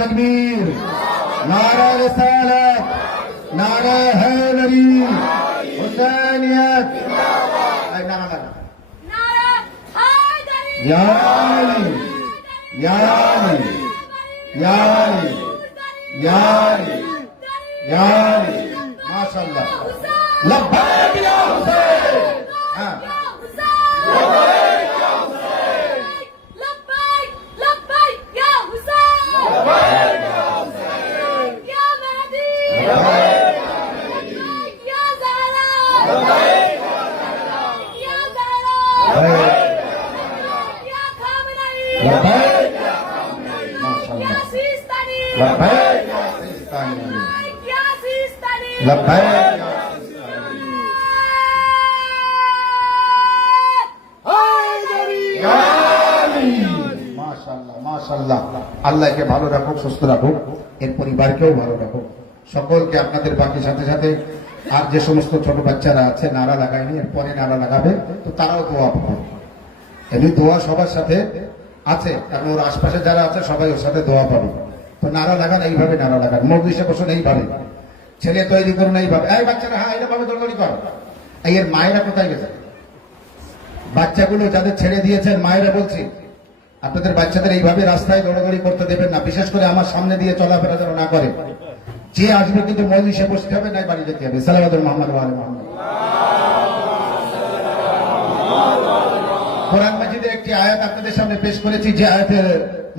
तकबीर, नारा रिसालत, नारा हैदरी, हुसैनियत, नारा लगा, या अली, या अली, या अली, या अली, या अली, माशाअल्लाह, लब्बैक या हुसैन, हाँ আল্লাহকে ভালো রাখুক, সুস্থ রাখুক, এর পরিবারকেও ভালো রাখুক, সকলকে আপনাদের বাকি সাথে সাথে আর যে সমস্ত ছোট বাচ্চারা আছে নারা লাগায়নি এরপরে নারা লাগাবে, তো তারাও দোয়া পাবে। এমনি দোয়া সবার সাথে আছে, কারণ ওর আশপাশে যারা আছে সবাই ওর সাথে দোয়া পাবে। তো নারা লাগান, এইভাবে নারা লাগান, মজলিসে বসুন এইভাবে, ছেলে তৈরি করুন এইভাবে, এই বাচ্চারা হ্যাঁ এইভাবে দৌড়দৌড়ি কর। এর মায়েরা কোথায় গেছে? বাচ্চাগুলো যাদের ছেড়ে দিয়েছেন মায়েরা বলছি আপনাদের বাচ্চাদের এইভাবে রাস্তায় দৌড়াদৌড়ি করতে দেবেন না, বিশেষ করে আমার সামনে দিয়ে চলাফেরা যেন না করে। যে আসবে কিন্তু মজলিসে বসতে হবে, নাই বাড়ি যেতে হবে। সালাওয়াতুল মুহাম্মদ ওয়া আলি মুহাম্মদ। কোরআন মাজিদের একটি আয়াত আপনাদের সামনে পেশ করেছি, যে আয়াতের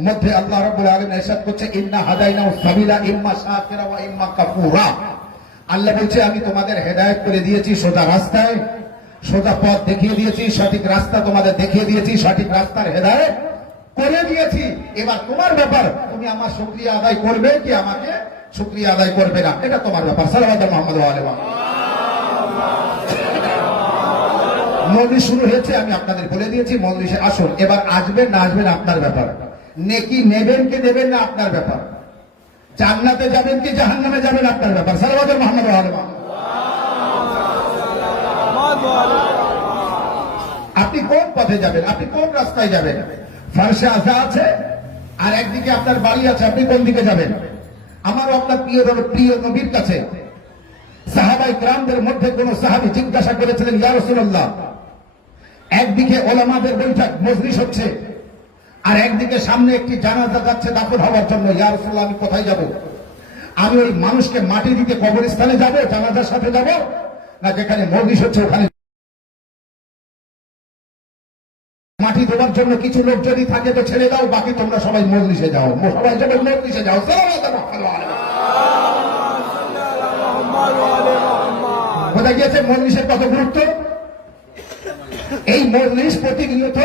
মধ্যে আল্লাহ রাব্বুল আলামিন ইরশাদ করছে, ইন্না হাদাইনাহু সাবিলা ইম্মা শাকিরা ওয়া ইম্মা কাফুরা। আল্লাহ বলছে আমি তোমাদের হেদায়েত করে দিয়েছি সোজা রাস্তায়, সোজা পথ দেখিয়ে দিয়েছি, সঠিক রাস্তা তোমাদের দেখিয়ে দিয়েছি, সঠিক রাস্তার হেদায়েত করে দিয়েছি। এবার তোমার ব্যাপার, তুমি আমার শুকরিয়া আদায় করবে কি আমাকে শুকরিয়া আদায় করবে না, এটা তোমার ব্যাপার। সাল্লাল্লাহু মুহাম্মদ ওয়া আলি মুহাম্মদ। মজলিস শুরু হয়েছে, আমি আপনাদের বলে দিয়েছি মজলিসে আসুন। এবার আসবেন না আসবেন আপনার ব্যাপার, নেকি নেবেন কি দেবেন না আপনার ব্যাপার, জান্নাতে যাবেন কি জাহান্নামে যাবেন আপনার ব্যাপার। সাল্লাল্লাহু মুহাম্মদ ওয়া আলি মুহাম্মদ। আপনি কোন পথে যাবেন, আপনি কোন রাস্তায় যাবেন? ফারসে আসা আছে আর একদিকে আপনার বাড়ি আছে, আপনি কোন দিকে যাবেন? আমারও আপনার প্রিয় নবীর কাছে সাহাবায়ে কিরামদের মধ্যে কোন সাহাবী জিজ্ঞাসা করেছিলেন, ইয়া রাসূলুল্লাহ, একদিকে ওলামাদের বৈঠক মজলিস হচ্ছে আর একদিকে সামনে একটি জানাজা যাচ্ছে দাফন হওয়ার জন্য, ইয়া রাসূলুল্লাহ আমি কোথায় যাব? আমি ওই মানুষকে মাটি দিতে কবরস্থানে যাব, জানাজার সাথে যাব, না যেখানে মজলিস হচ্ছে ওখানে মাটি দেওয়ার জন্য কিছু লোক যদি থাকে তো ছেড়ে দাও, বাকি তোমরা সবাই মজলিসে যাও, সবাই যাবে মজলিসে যাও। কোথায় গিয়েছে মজলিসের কত গুরুত্ব? এই মজলিস প্রতিনিয়ত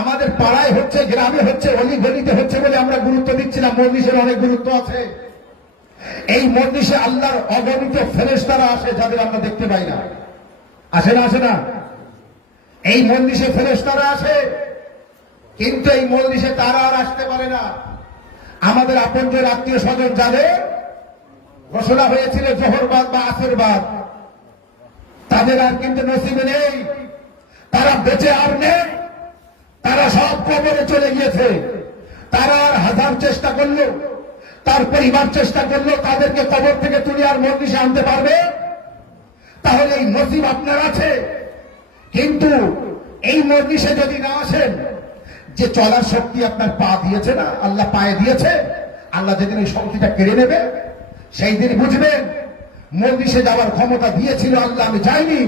আমাদের পাড়ায় হচ্ছে, গ্রামে হচ্ছে, অলি গলিতে হচ্ছে বলে আমরা গুরুত্ব দিচ্ছি না। মজলিসের অনেক গুরুত্ব আছে। এই মজলিসে আল্লাহর অগণিত ফেরেশতারা আসে, যাদের আমরা দেখতে পাই না। আসে না? আসে না? এই মজলিসে ফেরেশতারা আসে, কিন্তু এই মজলিসে তারা আর আসতে পারে না। আমাদের আপনজন আত্মীয় স্বজন যাদের ঘোষণা হয়েছিল জোহরবাদ বা আসরবাদ, তাদের আর কিন্তু নসিবে নেই, তারা বেঁচে আর নেই, তারা সব কবরে চলে গিয়েছে। তারা আর হাজার চেষ্টা করলো, তার পরিবার চেষ্টা করলো, তাদেরকে কবর থেকে তুলে আর মজলিসে আনতে পারবে? তাহলে এই নসিব আপনার আছে, কিন্তু এই মজলিসে যদি না আসেন, যে চলার শক্তি আপনার পা দিয়েছে না, আল্লাহ পায়ে দিয়েছে, আল্লাহ যেদিন এই শক্তিটা কেড়ে নেবে সেই দিন বুঝবেন মজলিসে যাওয়ার ক্ষমতা দিয়েছিল আল্লাহ, আমি যাইনি,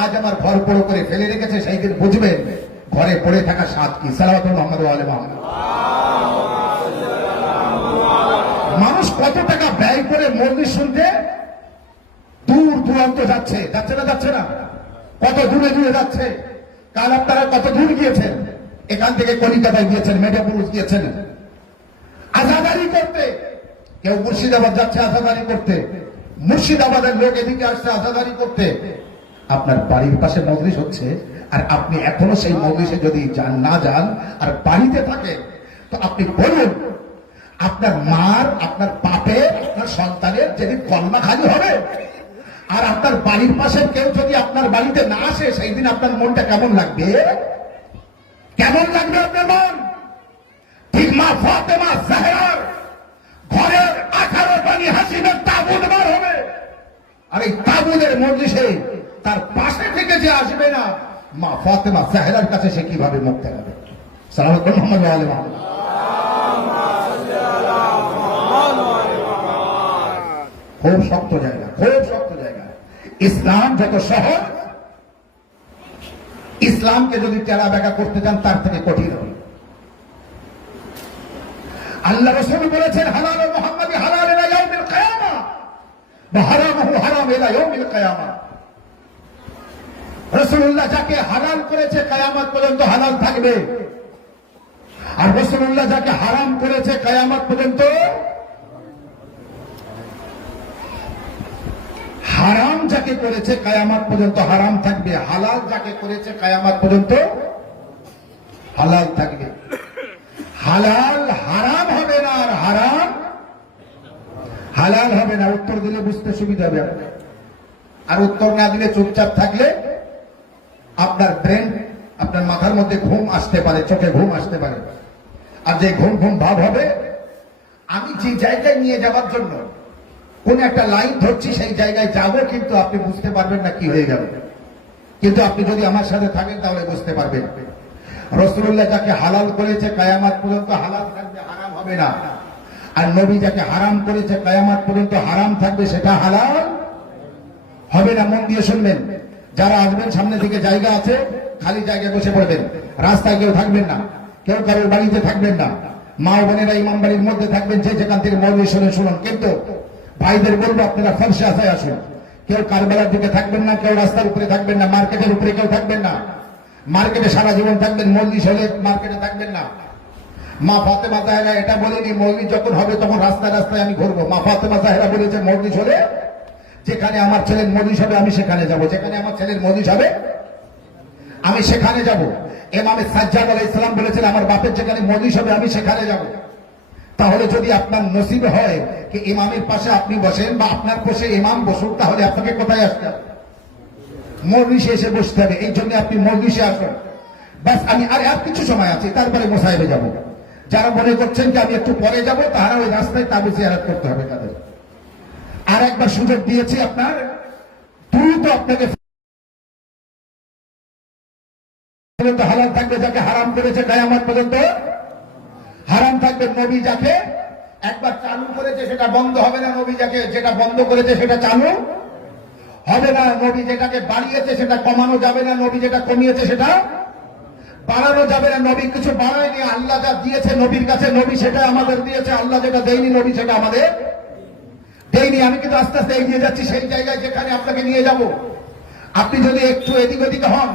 আজ আমার ঘর পড়ো করে ফেলে রেখেছে, সেই দিন বুঝবেন ঘরে পড়ে থাকা স্বাদ কি। সালাওয়াতুল মুহাম্মদ ওয়া আলি মুহাম্মদ। মানুষ কত টাকা ব্যয় করে মজলিস শুনতে দূর দূরান্ত যাচ্ছে, যাচ্ছে না? যাচ্ছে না? কত দূরে দূরে যাচ্ছে। কাল আপনারা কত দূর গিয়েছেন, এখান থেকে কলিকাতায় গিয়েছেন, মেদিনীপুর গিয়েছেন আজাদারি করতে। কেউ মুর্শিদাবাদ যাচ্ছে আজাদারি করতে, মুর্শিদাবাদের লোক এদিকে আসছে আজাদারি করতে। আপনার বাড়ির পাশে মজলিস হচ্ছে আর আপনি এখনো সেই মজলিসে যদি না যান আর বাড়িতে থাকেন, তো আপনি বলুন আপনার মার, আপনার বাপের, আপনার সন্তানের যেদিন কলমা খালি হবে আর আপনার বাড়ির পাশের কেউ যদি আপনার বাড়িতে না আসে, সেই দিন আপনার মনটা কেমন লাগবে? কেমন লাগবে আপনার মন? ঠিক মা ফাতেমা জাহরার আর এই তাবুদের মজলিসে তার পাশে থেকে যে আসবে না, মা ফাতেমা জাহরার কাছে সে কিভাবে মুখ দেখাবে? সাল্লাল্লাহু আলাইহি ওয়া সাল্লাম। খুব শক্ত জায়গা, খুব শক্ত জায়গা। ইসলাম যত সহজ, ইসলামকে যদি টেরা বেঁকা করতে চান তার থেকে কঠিন হবে। আল্লাহ রাসূল বলেছেন, হালাল মুহাম্মাদি হালাল ইলা ইয়াউমিল কিয়ামা ওয়া হারামুহু হারাম ইলা ইয়াউমিল কিয়ামা। রাসূলুল্লাহ যাকে হালাল করেছে কিয়ামত পর্যন্ত হালাল থাকবে, আর রাসূলুল্লাহ যাকে হারাম করেছে কিয়ামত পর্যন্ত হারাম, যাকে করেছে কিয়ামত পর্যন্ত হারাম থাকবে, হালাল যাকে করেছে কিয়ামত পর্যন্ত হালাল থাকবে। হালাল হারাম হবে না, আর হারাম হালাল হবে না। উত্তর দিলে বুঝতে সুবিধা হবে, আর উত্তর না দিলে চুপচাপ থাকলে আপনার ব্রেন, আপনার মাথার মধ্যে ঘুম আসতে পারে, চোখে ঘুম আসতে পারে। আর যে ঘুম ঘুম ভাব হবে, আমি যে জায়গায় নিয়ে যাওয়ার জন্য কোন একটা লাইন ধরছি সেই জায়গায় যাব, কিন্তু আপনি বুঝতে পারবেন না কি হয়ে যাবে। কিন্তু আপনি যদি আমার সাথে থাকেন তাহলে বুঝতে পারবেন। রাসূলুল্লাহ যাকে হালাল করেছে কিয়ামত পর্যন্ত হালাল থাকবে, হারাম হবে না। আর নবী যাকে হারাম করেছে কিয়ামত পর্যন্ত হারাম থাকবে, সেটা হালাল হবে না। মন দিয়ে শুনবেন। যারা আসবেন সামনে থেকে জায়গা আছে, খালি জায়গায় বসে পড়বেন। রাস্তায় কেউ থাকবেন না, কেউ কারোর বাড়িতে থাকবেন না। মা ও বোনেরা ইমাম বাড়ির মধ্যে থাকবেন, যে যেখান থেকে মৌলবী শুনে শুনুন। কিন্তু ভাইদের বলবো আপনারা ফরসে আসায় আসুন। কেউ কারবালার দিকে থাকবেন না, কেউ রাস্তার উপরে থাকবেন না, মার্কেটের উপরে কেউ থাকবেন না। মার্কেটে সারা জীবন থাকবেন, মজলিস হলে মার্কেটে থাকবেন না। মা ফাতেমা জাহরা এটা বলেনি মজলিস যখন হবে তখন রাস্তায় রাস্তায় আমি ঘুরবো। মা ফাতেমা জাহরা বলেছে মজলিস হলে যেখানে আমার ছেলের মজলিস হবে আমি সেখানে যাব, যেখানে আমার ছেলের মজলিস হবে আমি সেখানে যাব। ইমামে সাজ্জাদ আলাইহিস সালাম বলেছেন আমার বাপের যেখানে মজলিস হবে আমি সেখানে যাব। তাহলে যদি আপনার নসিব হয় কি ইমামের পাশে আপনি বসেন বা আপনার পাশে ইমাম বসুক, তাহলে আপনাকে কোথায় আসতে হবে? মজলিসে এসে বসতে হবে। এই জন্য আপনি মজলিসে আসুন। বাস আমি আর কিছু সময় আছে, তারপরে মোসাহেবে যাব। যারা মনে করছেন যে আমি একটু পরে যাব, তারা ওই রাস্তায় তাবিজ জিয়ারত করতে হবে তাদের। আর একবার সুযোগ দিয়েছি আপনার, দ্রুত আপনাকে হালাল থাকবে, যাকে হারাম করেছে কিয়ামত পর্যন্ত হারাম থাকবে। নবী যাকে একবার চালু করেছে সেটা বন্ধ হবে না, নবী যাকে যেটা বন্ধ করেছে সেটা চালু হবে না। নবী যেটাকে বাড়িয়েছে সেটা কমানো যাবে না, নবী যেটা কমিয়েছে সেটা বাড়ানো যাবে না। নবী কিছু বাড়ায়নি, আল্লাহ যা দিয়েছে নবীর কাছে, নবী সেটা আমাদের দিয়েছে। আল্লাহ যেটা দেয়নি, নবী সেটা আমাদের দেয়নি। আমি কিন্তু আস্তে আস্তে এগিয়ে যাচ্ছি সেই জায়গায় যেখানে আপনাকে নিয়ে যাব। আপনি যদি একটু এদিক ওদিকে হন,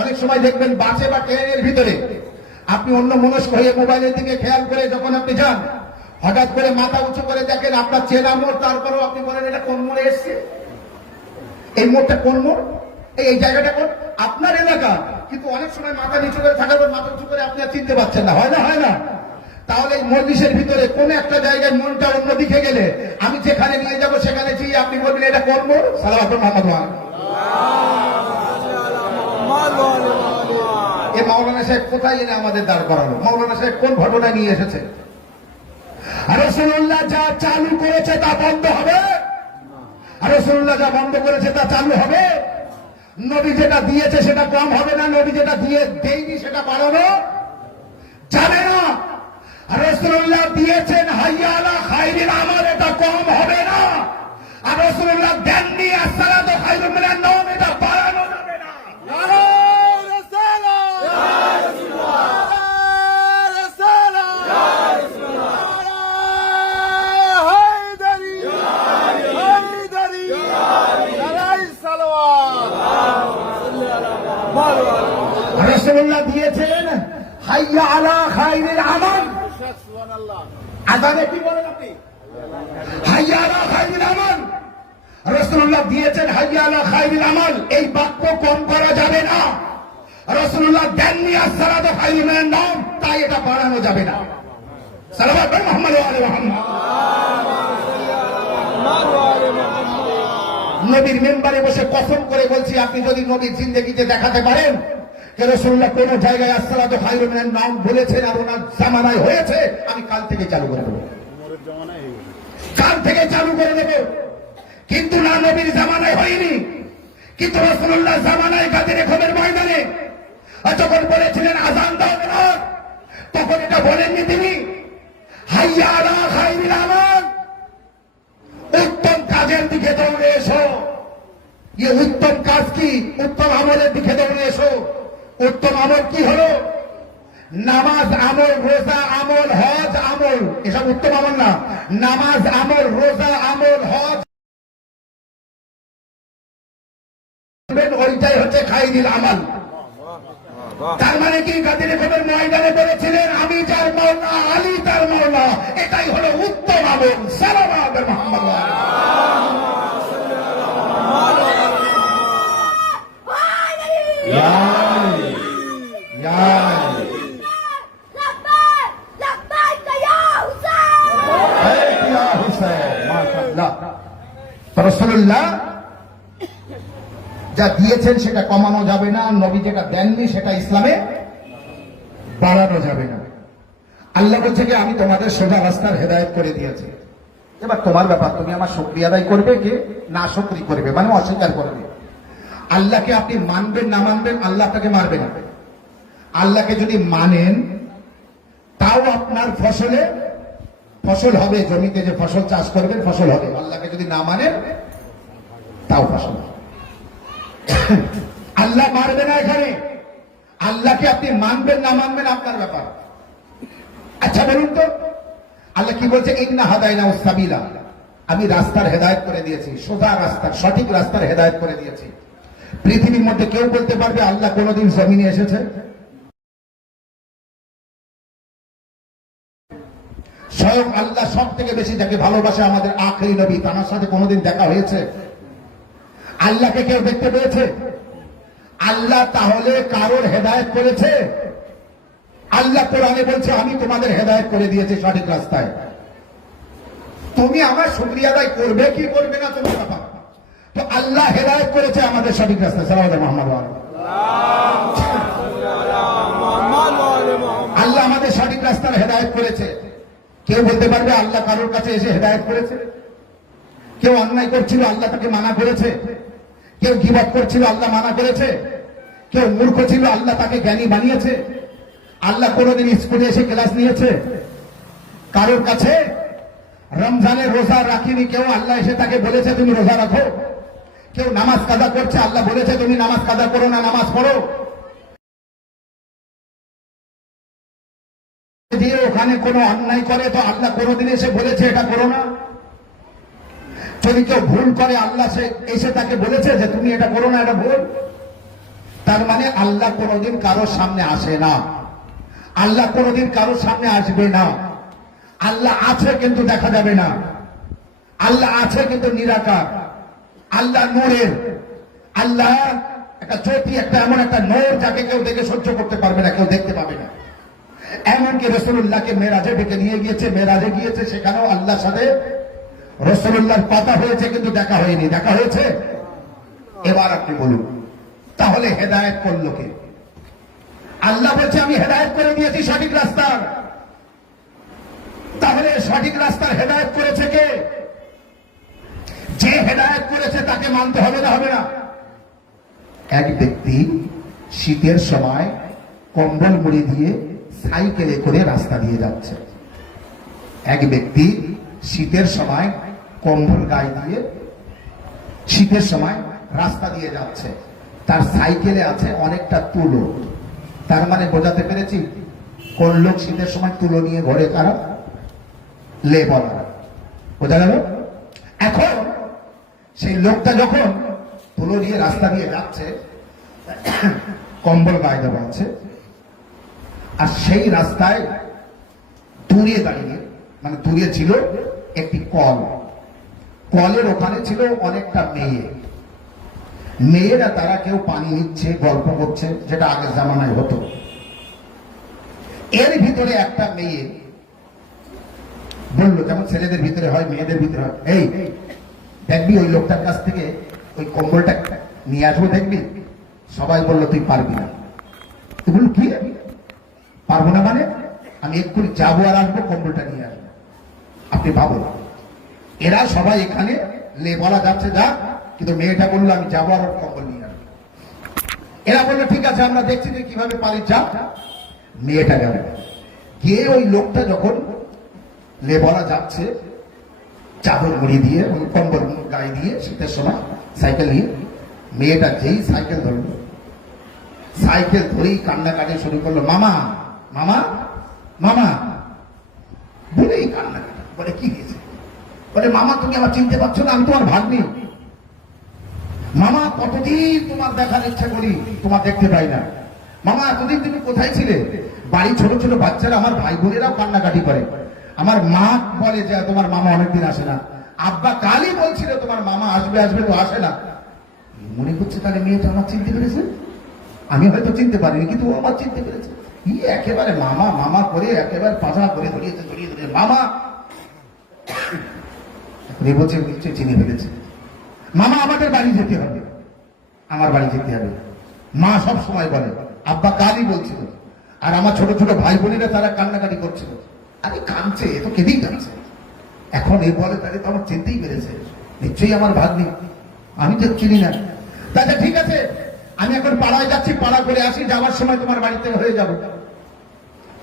অনেক সময় দেখবেন বাসে বা ট্রেনের ভিতরে আপনি অন্য মনস্ক হয়ে মোবাইলের দিকে খেয়াল করে যখন আপনি যান, হঠাৎ করে মাথা উঁচু করে দেখেন আপনার চেনা মোড়, তারপরেও আপনি বলেন এটা কোন মোড়ে এসছে, এই মোড়টা কোন মোড়, এই জায়গাটা কোন আপনার এলাকা। কিন্তু অনেক সময় মাথা নিচু করে থাকার পর মাথা উঁচু করে আপনি আর চিনতে পারছেন না, হয় না? হয় না? তাহলে এই মজলিসের ভিতরে কোন একটা জায়গায় মনটা অন্য দিকে গেলে আমি যেখানে নিয়ে যাব সেখানে যেয়ে আপনি বলবেন এটা কোন মোড়? সালাওয়াতুল মুহাম্মাদ। এই মাওলানা সাহেব কোথায় এনে আমাদের দাঁড় করানো? মাওলানা সাহেব কোন ঘটনা নিয়ে এসেছে? রাসূলুল্লাহ যা চালু করেছে তা বন্ধ হবে, আর রাসূলুল্লাহ যা বন্ধ করেছে তা চালু হবে। নবী যেটা দিয়েছে সেটা কম হবে না, নবী যেটা দেয়নি সেটা বাড়ানো যাবে না। আর রাসূলুল্লাহ দিয়েছেন হাইয়া আলা খায়রিল আমাল, এটা কম হবে না। আর রাসূলুল্লাহ দেননি আসসালাতু খায়রুম মিনান নাওম, এটা বাড়ানো যাবে না। রাসূলুল্লাহ দিয়েছেন হাইয়া আলা খায়রিল আমাল। আযানে কি বলেন আপনি? হাইয়া আলা খায়রিল আমাল। রাসূলুল্লাহ দিয়েছেন হাইয়া আলা খায়রিল আমাল, এই বাক্য কম করা যাবে না। রাসূলুল্লাহ দেননি আসসালাতু খায়রুম মিনান নাওম, তাই এটা বাড়ানো যাবে না। সাল্লাল্লাহু আলাইহি মুহাম্মদ ওয়া আলি মুহাম্মদ। নবীর মেম্বারে বসে কসম করে বলছি, আপনি যদি নবীর জিন্দেগিতে দেখাতে পারেন যে রাসূলুল্লাহ কোন জায়গায় আসসালাতু খায়রুম মিনান নাওম বলেছেন আর ওনার জামানায় হয়েছে, আমি কাল থেকে চালু করে দেব, কাল থেকে চালু করে দেব। কিন্তু না নবীর জামানায় হয়নি, কিন্তু রাসূলুল্লাহ জামানায় গাদির খোমের ময়দানে যখন বলেছিলেন আযান দাও বেলাল, তখন এটা বলেননি তিনি হাইয়া আলা খায়রিল আমাল, উত্তম কাজের দিকে দৌড়ে এসো। উত্তম কাজ কি? উত্তম আমলের দিকে দৌড়ে এসো। উত্তম আমল কি হলো? নামাজ আমল, রোজা আমল, হজ আমল, এসব উত্তম আমল না। নামাজ আমল, রোজা আমল, হজ, ওইটাই হচ্ছে খায়রিল আমাল। তার মানে কি গাদির খোমের ময়দানে বলেছিলেন আমি যার মাওলা, আলী তার মাওলা, এটাই হলো উত্তম আমল। সালাওয়াত মুহাম্মদ। রাসূলুল্লাহ যা দিয়েছেন সেটা কমানো যাবে না, নবী যেটা দেননি সেটা ইসলামে বাড়ানো যাবে না। আল্লাহ বলছে যে আমি তোমাদের সোজা রাস্তার হেদায়েত করে দিয়েছি, এবার তোমার ব্যাপার, তুমি আমার শুকরিয়া আদায় করবে কি না শুকরি করবে, মানে অস্বীকার করবে। আল্লাহকে আপনি মানবেন না মানবেন, আল্লাহ আপনাকে মারবে না। আল্লাহকে যদি মানেন তাও আপনার ফসল হবে, জমিতে যে ফসল চাষ করবেন ফসল হবে। আল্লাহকে যদি না মানেন তাও ফসল হবে। আল্লাহ মারবে না এখানে, আল্লাহকে আপনি মানবেন না মানবেন আপনার ব্যাপার। আচ্ছা বলুন তো আল্লাহ কি বলছে? ইন্না হাদাইনাহুস সাবিলা, আমি রাস্তার হেদায়েত করে দিয়েছি, সোজা রাস্তার, সঠিক রাস্তার হেদায়েত করে দিয়েছি। পৃথিবীর মধ্যে কেউ বলতে পারবে আল্লাহ কোনোদিন জমিনে এসেছে? স্বয়ং আল্লাহ সব থেকে বেশি যাকে ভালোবাসে আমাদের আখেরি নবী, তার সাথে কোনোদিন দেখা হয়েছে? আল্লাহকে কেউ দেখতে পেয়েছে? আল্লাহ তাহলে কারোর হেদায়েত করেছে? আল্লাহ কোরআনে বলছে আমি তোমাদের হেদায়েত করে দিয়েছি সঠিক রাস্তায়। তুমি আমার শুকরিয়া আদায় করবে কি করবে না তোমার ব্যাপার। তো আল্লাহ হেদায়েত করেছে আমাদের সঠিক রাস্তায়। সাল্লাল্লাহু আলাইহি মুহাম্মদ। আল্লাহ আমাদের সঠিক রাস্তার হেদায়েত করেছে। কেউ বলতে পারবে আল্লাহ কারোর কাছে এসে হেদায়েত করেছে? কেউ অন্যায় করছিল আল্লাহ তাকে মানা করেছে? কেউ গীবত করছিল আল্লাহ মানা করেছে? কেউ মূর্খ ছিল আল্লাহ তাকে জ্ঞানী বানিয়েছে? আল্লাহ কোনোদিন স্কুলে এসে ক্লাস নিয়েছে? কারোর কাছে রমজানের রোজা রাখিনি কেউ, আল্লাহ এসে তাকে বলেছে তুমি রোজা রাখো? কেউ নামাজ কাজা করছে আল্লাহ বলেছে তুমি নামাজ কাজা করো না, নামাজ পড়ো? দিয়ে ওখানে কোনো অন্যায় করে তো আল্লাহ কোনোদিন এসে বলেছে এটা করো না? যদি কেউ ভুল করে আল্লাহ এসে তাকে বলেছে যে তুমি এটা করো না, এটা ভুল? তার মানে আল্লাহ কোনোদিন কারোর সামনে আসে না, আল্লাহ কোনোদিন কারোর সামনে আসবে না। আল্লাহ আছে কিন্তু দেখা যাবে না, আল্লাহ আছে কিন্তু নিরাকার, আল্লাহ নূরের, আল্লাহ একটা জ্যোতি, একটা এমন একটা নূর যাকে কেউ দেখে সহ্য করতে পারবে না, কেউ দেখতে পাবে না। এমনকি রাসূলুল্লাহকে মেরাজে ডেকে নিয়ে গিয়েছে, মেরাজে গিয়েছে, সেখানেও আল্লাহর সাথে রাসূলুল্লাহর কথা হয়েছে কিন্তু দেখা হয়নি। দেখা হয়েছে? এবার আপনি বলুন তাহলে হেদায়েত করলো কে? আল্লাহ বলছে আমি হেদায়েত করে দিয়েছি সঠিক রাস্তার। তাহলে সঠিক রাস্তার হেদায়েত করেছে কে? যে হেদায়েত করেছে তাকে মানতে হবে না হবে না? এক ব্যক্তি শীতের সময় কম্বল মুড়ি দিয়ে সাইকেলে করে রাস্তা দিয়ে যাচ্ছে। এক ব্যক্তি শীতের সময় কম্বল গায়ে দিয়ে শীতের সময় রাস্তা দিয়ে যাচ্ছে, তার সাইকেলে আছে অনেকটা তুলো। তার মানে বোঝাতে পেরেছি কোন লোক শীতের সময় তুলো নিয়ে ঘরে তারা লে বলা, বোঝা গেল? এখন সেই লোকটা যখন তুলো নিয়ে রাস্তা দিয়ে যাচ্ছে, কম্বল গায়ে দেওয়া আছে, আর সেই রাস্তায় দূরে দাঁড়িয়ে, মানে দূরে ছিল একটি কল, কলের ওখানে ছিল অনেকটা মেয়ে। মেয়েরা তারা কেউ পানি নিচ্ছে, গল্প করছে, যেটা আগের জামানায় হতো। এর ভিতরে একটা মেয়ে বললো, যেমন ছেলেদের ভিতরে হয় মেয়েদের ভিতরে হয়, এই দেখবি ওই লোকটার কাছ থেকে ওই কম্বলটা নিয়ে আসবো দেখবি। সবাই বললো তুই পারবি না। তুই বললো কি পারবো না মানে? আমি এক্ষুনি যাবো আর আসবো, কম্বলটা নিয়ে আসবো। আপনি ভাবুন এরা সবাই এখানে বলা যাচ্ছে যা, কিন্তু মেয়েটা বললো আমি যাবো আর ওর কম্বল নিয়ে আসবো। এরা বললো ঠিক আছে আমরা দেখছি যে কিভাবে পালিয়ে যা। মেয়েটা গেল, গিয়ে ওই লোকটা যখন বলা যাচ্ছে চাদর মুড়ি দিয়ে ওই কম্বল গায়ে দিয়ে শীতের সময় সাইকেল নিয়ে, মেয়েটা যেই সাইকেল ধরলো, সাইকেল ধরেই কান্নাকাটি শুরু করলো, মামা মামা মামা বলেই কান্নাকাটি। বলে কি হয়েছে? বলে মামা তুমি আমার চিনতে পারছো না, আমি তোমার ভাগ্নি। মামা কতদিন তোমার দেখার ইচ্ছা করি, তোমার দেখতে পাই না। মামা এতদিন তুমি কোথায় ছিলে? বাড়ি ছোট ছোট বাচ্চারা, আমার ভাই বোনেরাও কান্নাকাটি করে। আমার মা বলে যে তোমার মামা অনেকদিন আসে না। আব্বা কালই বলছিল তোমার মামা আসবে আসবে, তো আসে না। মনে করছে তাহলে মেয়েটা আমার চিনতে পেরেছে, আমি হয়তো চিনতে পারিনি, কিন্তু ও আমার চিনতে পেরেছে। একেবারে মামা মামা করে একেবারে পাশা করে ধরিয়েছে, ধরিয়ে ধরিয়ে মামা বলছে নিশ্চয়ই চিনে ফেলেছে। মামা আমাদের বাড়ি যেতে হবে, আমার বাড়ি যেতে হবে। মা সব সময় বলে, আব্বা কালই বলছিল। আর আমার ছোট ছোট ভাই বোনেরা তারা কান্নাকাটি করছিল। আরে কাঁদছে, এ তো কেঁদেই কাঁদছে। এখন এই বলে তাহলে তো আমার চিনতেই পেরেছে, নিশ্চয়ই আমার ভাগ্নি, আমি তো চিনি না। তাহলে ঠিক আছে আমি এখন পাড়ায় যাচ্ছি, পাড়া করে আসি, যাওয়ার সময় তোমার বাড়িতে হয়ে যাবো।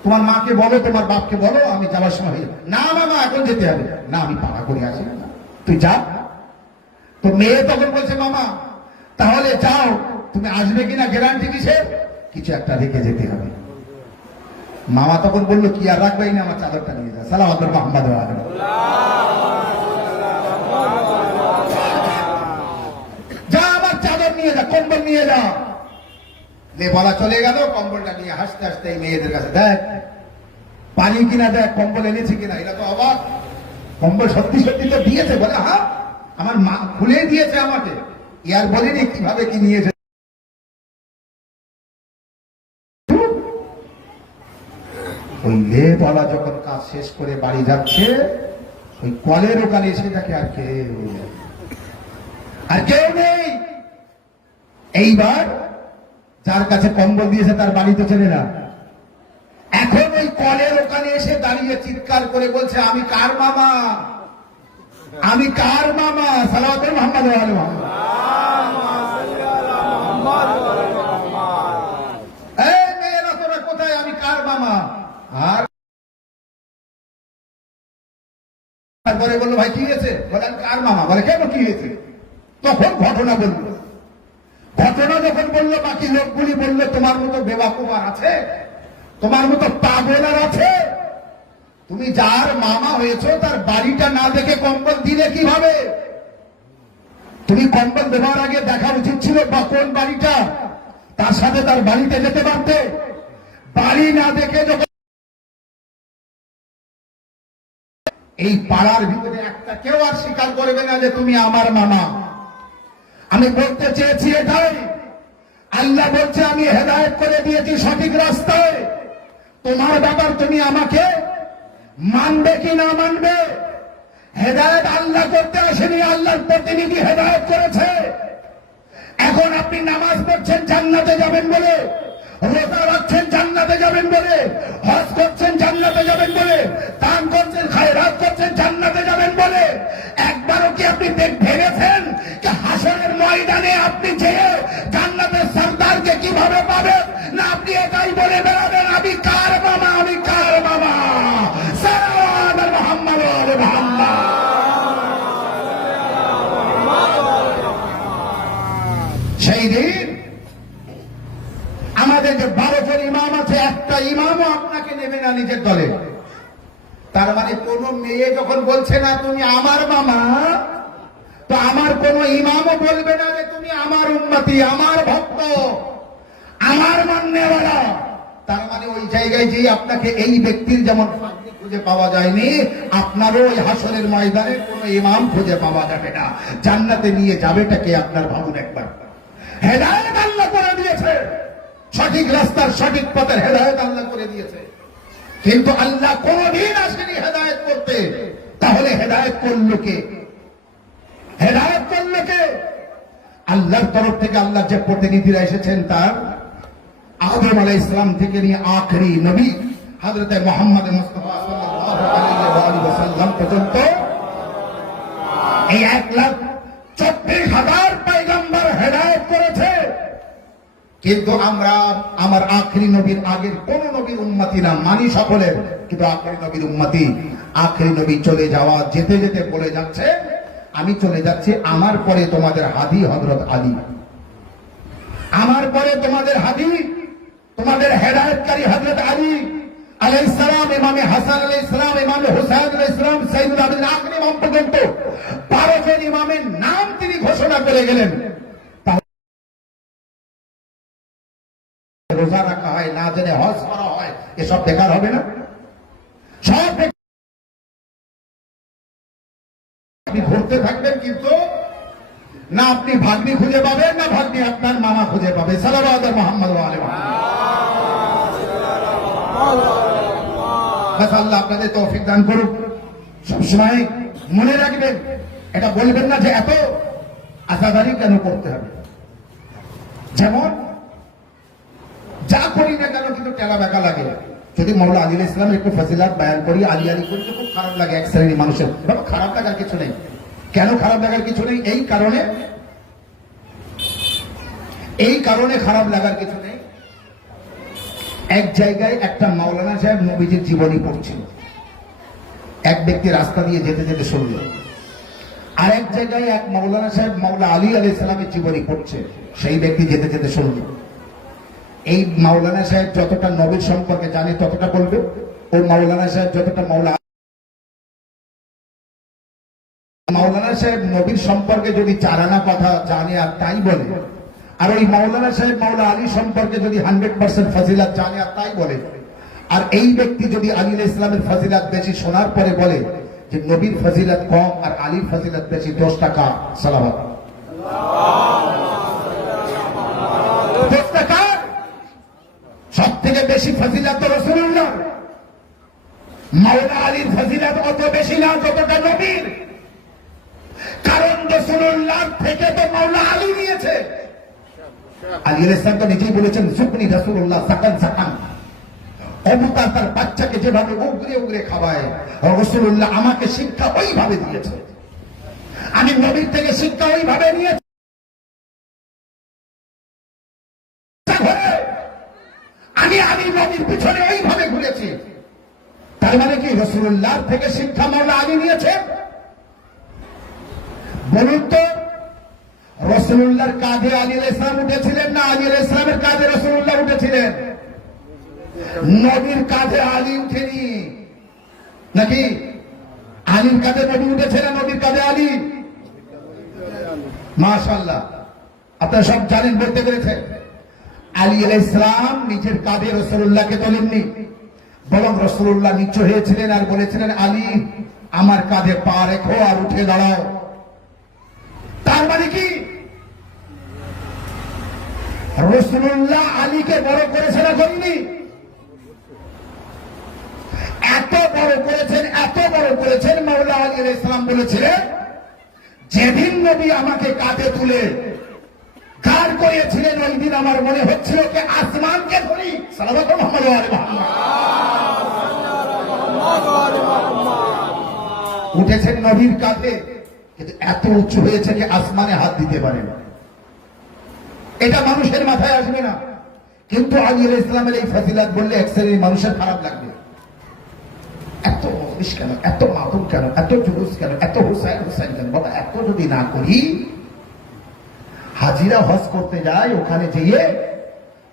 তোমার মাকে বলো, তোমার বাপকে বলো আমি যাওয়ার সময় হয়ে যাবো। না মামা এখন যেতে হবে না, আমি পাড়া করে আসি, তুই যা। তো মেয়ে তখন বলছে মামা তাহলে যাও, তুমি আসবে কিনা গ্যারান্টি কিসের? কিছু একটা রেখে যেতে হবে। মামা তখন বললো কি আর রাখবেই না, আমার চাদরটা নিয়ে যা। সালাওয়াত মুহাম্মদ ওয়া আলিহি। যা আমার চাদর নিয়ে যা, কম্বল নিয়ে যা। বলা চলে গেল, কম্বলটা নিয়ে হাসতে হাসতে এই মেয়েদের কাছে, দেখ পানি কিনা, দেখ কম্বল এনেছি কিনা। এরা তো অবাক, কম্বল সত্যি সত্যি তো দিয়েছে। বলে হ্যাঁ আমার মা খুলে দিয়েছে আমাকে, ইয়ার বলিনি কিভাবে কি নিয়েছে। ওই বলা যখন কাজ শেষ করে বাড়ি যাচ্ছে, ওই কলের ওখানে এসে দেখে আর কেউ নেই। এইবার যার কাছে কম্বল দিয়েছে তার বাড়ি তো চেনে না। এখন ওই কলের ওখানে এসে দাঁড়িয়ে চিৎকার করে বলছে আমি কার মামা, আমি কার মামা। সালাওয়াত মুহাম্মদ ওয়া আলি মুহাম্মদ। এই মেয়েরা তোরা কোথায়, আমি কার মামা। আর তারপরে বললো ভাই কি হয়েছে? বলে কার মামা। বলে কেন কি হয়েছে? তখন ঘটনা বলল। ঘটনা যখন বললো বাকি লোকগুলি বললো তোমার মতো বেওয়াকুফ আর আছে, তোমার মতো পাগল আর আছে? তুমি যার মামা হয়েছো তার বাড়িটা না দেখে কম্বল দিলে কিভাবে? তুমি কম্বল দেওয়ার আগে দেখা উচিত ছিল বা কোন বাড়িটা, তার সাথে তার বাড়িতে যেতে পারতে। বাড়ি না দেখে যখন এই পাড়ার ভিতরে একটা কেউ আর স্বীকার করবে না যে তুমি আমার মামা। আমি বলতে চেয়েছি এটাই, আল্লাহ বলছে আমি হেদায়েত করে দিয়েছি সঠিক রাস্তায়, তোমার ব্যাপার তুমি আমাকে মানবে কি না মানবে। হেদায়েত আল্লাহ করতে আসেনি, আল্লাহর প্রতিনিধি হেদায়েত করেছে। এখন আপনি নামাজ পড়ছেন জান্নাতে যাবেন বলে, রোজা রাখছেন জান্নাতে যাবেন বলে, হজ করছেন জান্নাতে যাবেন বলে, দান করছেন খায়রাত করছেন জান্নাতে যাবেন বলে, একবারও কি আপনি ভেবেছেন যে হাসরের ময়দানে আপনি যেয়ে জান্নাতের সরদারকে কিভাবে পাবেন? না আপনি এটাই বলে বেড়াবেন আমি কার মামা, আমি কার মামা। সালাওয়াত মুহাম্মদ ওয়া আলি মুহাম্মদ। সেই দিন আমাদের যে 12 জন ইমাম আছে, একটা ইমামও আপনাকে নেবে না নিজের দলে। তার মানে কোন মেয়ে যখন বলছে না তুমি আমার মামা, তো আমার কোন ইমামও বলবে না যে তুমি আমার উম্মতি, আমার ভক্ত, আমার মান্যওয়ালা। তার মানে ওই জায়গায় যে আপনাকে এই ব্যক্তির যেমন খুঁজে পাওয়া যায়নি, আপনারও ওই হাসরের ময়দানে কোন ইমাম খুঁজে পাওয়া যাবে না। জান্নাতে নিয়ে যাবেটা কে আপনার ভাবুন একবার। হেদায়েত আল্লাহ করে দিয়েছে, সঠিক রাস্তার সঠিক পথের হেদায়েত আল্লাহ করে দিয়েছে, কিন্তু আল্লাহ কোনদিন আসেনি হেদায়েত করতে। তাহলে হেদায়েত করলো কে? হেদায়েত করলো কে? আল্লাহর তরফ থেকে আল্লাহ যে প্রতিনিধিরা এসেছেন, তার আদম আলাইহিস সালাম থেকে নিয়ে আখেরি নবী হযরত মুহাম্মদ মুস্তাফা সাল্লাল্লাহু আলাইহি ওয়াসাল্লাম পর্যন্ত এই 1,34,000 পয়গম্বর হেদায়েত করেছে, কিন্তু আমরা আমার আখেরি নবীর আগের কোন নবীর উম্মতি না, মানি সকলের, কিন্তু আখেরি নবীর উম্মতি। আখেরি নবী চলে যাওয়া যেতে যেতে বলে যাচ্ছে, আমি চলে যাচ্ছি, আমার পরে তোমাদের হাদি হযরত আলী, আমার পরে তোমাদের হাদি, তোমাদের হেদায়েতকারী হযরত আলী আলাইহিস সালাম, ইমামে হাসান আলাইহিস সালাম, ইমামে হুসাইন আলাইহিস সালাম, সাইয়্যিদুল আবিদিন আখেরি ইমাম পর্যন্ত 12 জন ইমামের নাম তিনি ঘোষণা করে গেলেন। রোজা রাখা হয়, না জেনে হজ করা হয়, এসব বেকার হবে না? সব আপনি ঘুরতে থাকবেন, কিন্তু না আপনি ভাগ্নি খুঁজে পাবেন, না ভাগ্নি আপনার মামা খুঁজে পাবে। সাল্লাল্লাহু আলা মুহাম্মদ ওয়া আলিহি। বাস আল্লাহ আপনাদের তৌফিক দান করুক। সবসময় মনে রাখবেন, এটা বলবেন না যে এত আসাদারি কেন করতে হবে। যেমন যা করি না কেন কিন্তু টেলা বেকা লাগে। যদি মওলা আলী আলাইহিস সালাম একটু ফজিলাত বয়ান করি, আলী আলী করি, খুব খারাপ লাগে এক শ্রেণীর মানুষের। খারাপ লাগার কিছু নেই। কেন খারাপ লাগার কিছু নেই? এই কারণে খারাপ লাগার কিছু নেই। এক জায়গায় একটা মাওলানা সাহেব নবীজির জীবনী পড়ছিল, এক ব্যক্তি রাস্তা দিয়ে যেতে যেতে শুনল। আর এক জায়গায় এক মাওলানা সাহেব মওলা আলী আলাইহিস সালামের জীবনী পড়ছে, সেই ব্যক্তি যেতে যেতে শুনল। এই মাওলানা সাহেব যতটা নবীর সম্পর্কে জানে ততটা বলবে, ও মাওলানা সাহেব যতটা মাওলানা সাহেব নবীর সম্পর্কে যদি 4 আনা কথা জানে আর তাই বলে, আর ওই মাওলানা সাহেব মাওলা আলী সম্পর্কে যদি 100% ফজিলাত জানে আর তাই বলে, আর এই ব্যক্তি যদি আলী আলাইহিস সালামের ফজিলাত বেশি শোনার পরে বলে যে নবীর ফজিলাত কম আর আলীর ফজিলাত বেশি, 10 টাকা সালাওয়াত। সব থেকে বেশি ফজিলাত তো রাসূলুল্লাহ। মাওলা আলীর ফজিলাত অত বেশি না যতটা নবীর, কারণ রাসূলুল্লাহ থেকে তো মাওলা আলী নিয়েছে। আলী আলাইহিস সালাম তো নিজেই বলেছেন, সুকনি রাসূলুল্লাহ সাকান সাকান। অবতার তার বাচ্চাকে যেভাবে উগরে উগরে খাওয়ায়, রাসূলুল্লাহ আমাকে শিক্ষা ওইভাবে দিয়েছে, আমি নবীর থেকে শিক্ষা ওইভাবে নিয়েছি। আমি নবীর পিছনে ওইভাবে ঘুরেছি। তার মানে কি রাসূলুল্লাহ থেকে শিক্ষা মাওলা আলী নিয়েছে? বলুন তো, রাসূলুল্লাহর কাঁধে আলী আলাইহিস সালাম উঠেছিলেন, না আলী আলাইহিস সালামের কাঁধে রাসূলুল্লাহ উঠেছিলেন? নবীর কাঁধে আলী উঠেনি, নাকি আলীর কাঁধে নবী উঠেছিলেন, নবীর কাঁধে আলী? মাশাআল্লাহ, আপনারা সব জানেন, বলতে পেরেছেন। আলী আলাইহিস সালাম নিজের কাঁধে রাসূলুল্লাহকে তোলেননি, বরং রাসূলুল্লাহ নিচু হয়েছিলেন আর বলেছিলেন, আলী আমার কাঁধে পা রেখো আর উঠে দাঁড়াও। তার মানে কি রাসূলুল্লাহ আলীকে বড় করেছেন না করেননি? এত বড় করেছেন, মাওলা আলী আলাইহিস সালাম বলেছিলেন, যেদিন নবী আমাকে কাঁধে তুলে গার করিয়েছিলেন, ওই দিন আমার মনে হচ্ছিল যে আসমানকে ধরি। সাল্লাল্লাহু আলাইহি ওয়া সাল্লাম উঠেছেন নবীর কাঁধে, কিন্তু এত উঁচু হয়েছে যে আসমানে হাত দিতে পারে না। এটা মানুষের মাথায় আসবে না, কিন্তু আলী আলাইহিস সালামের এই ফজিলাত বললে এক শ্রেণীর মানুষের খারাপ লাগবে। এত মজলিস কেন, এত মাহফিল কেন, এত জুলুস কেন, এত হুসাইন কেন? বাবা, এত যদি না করি, হাজিরা হজ করতে যায়, ওখানে যেয়ে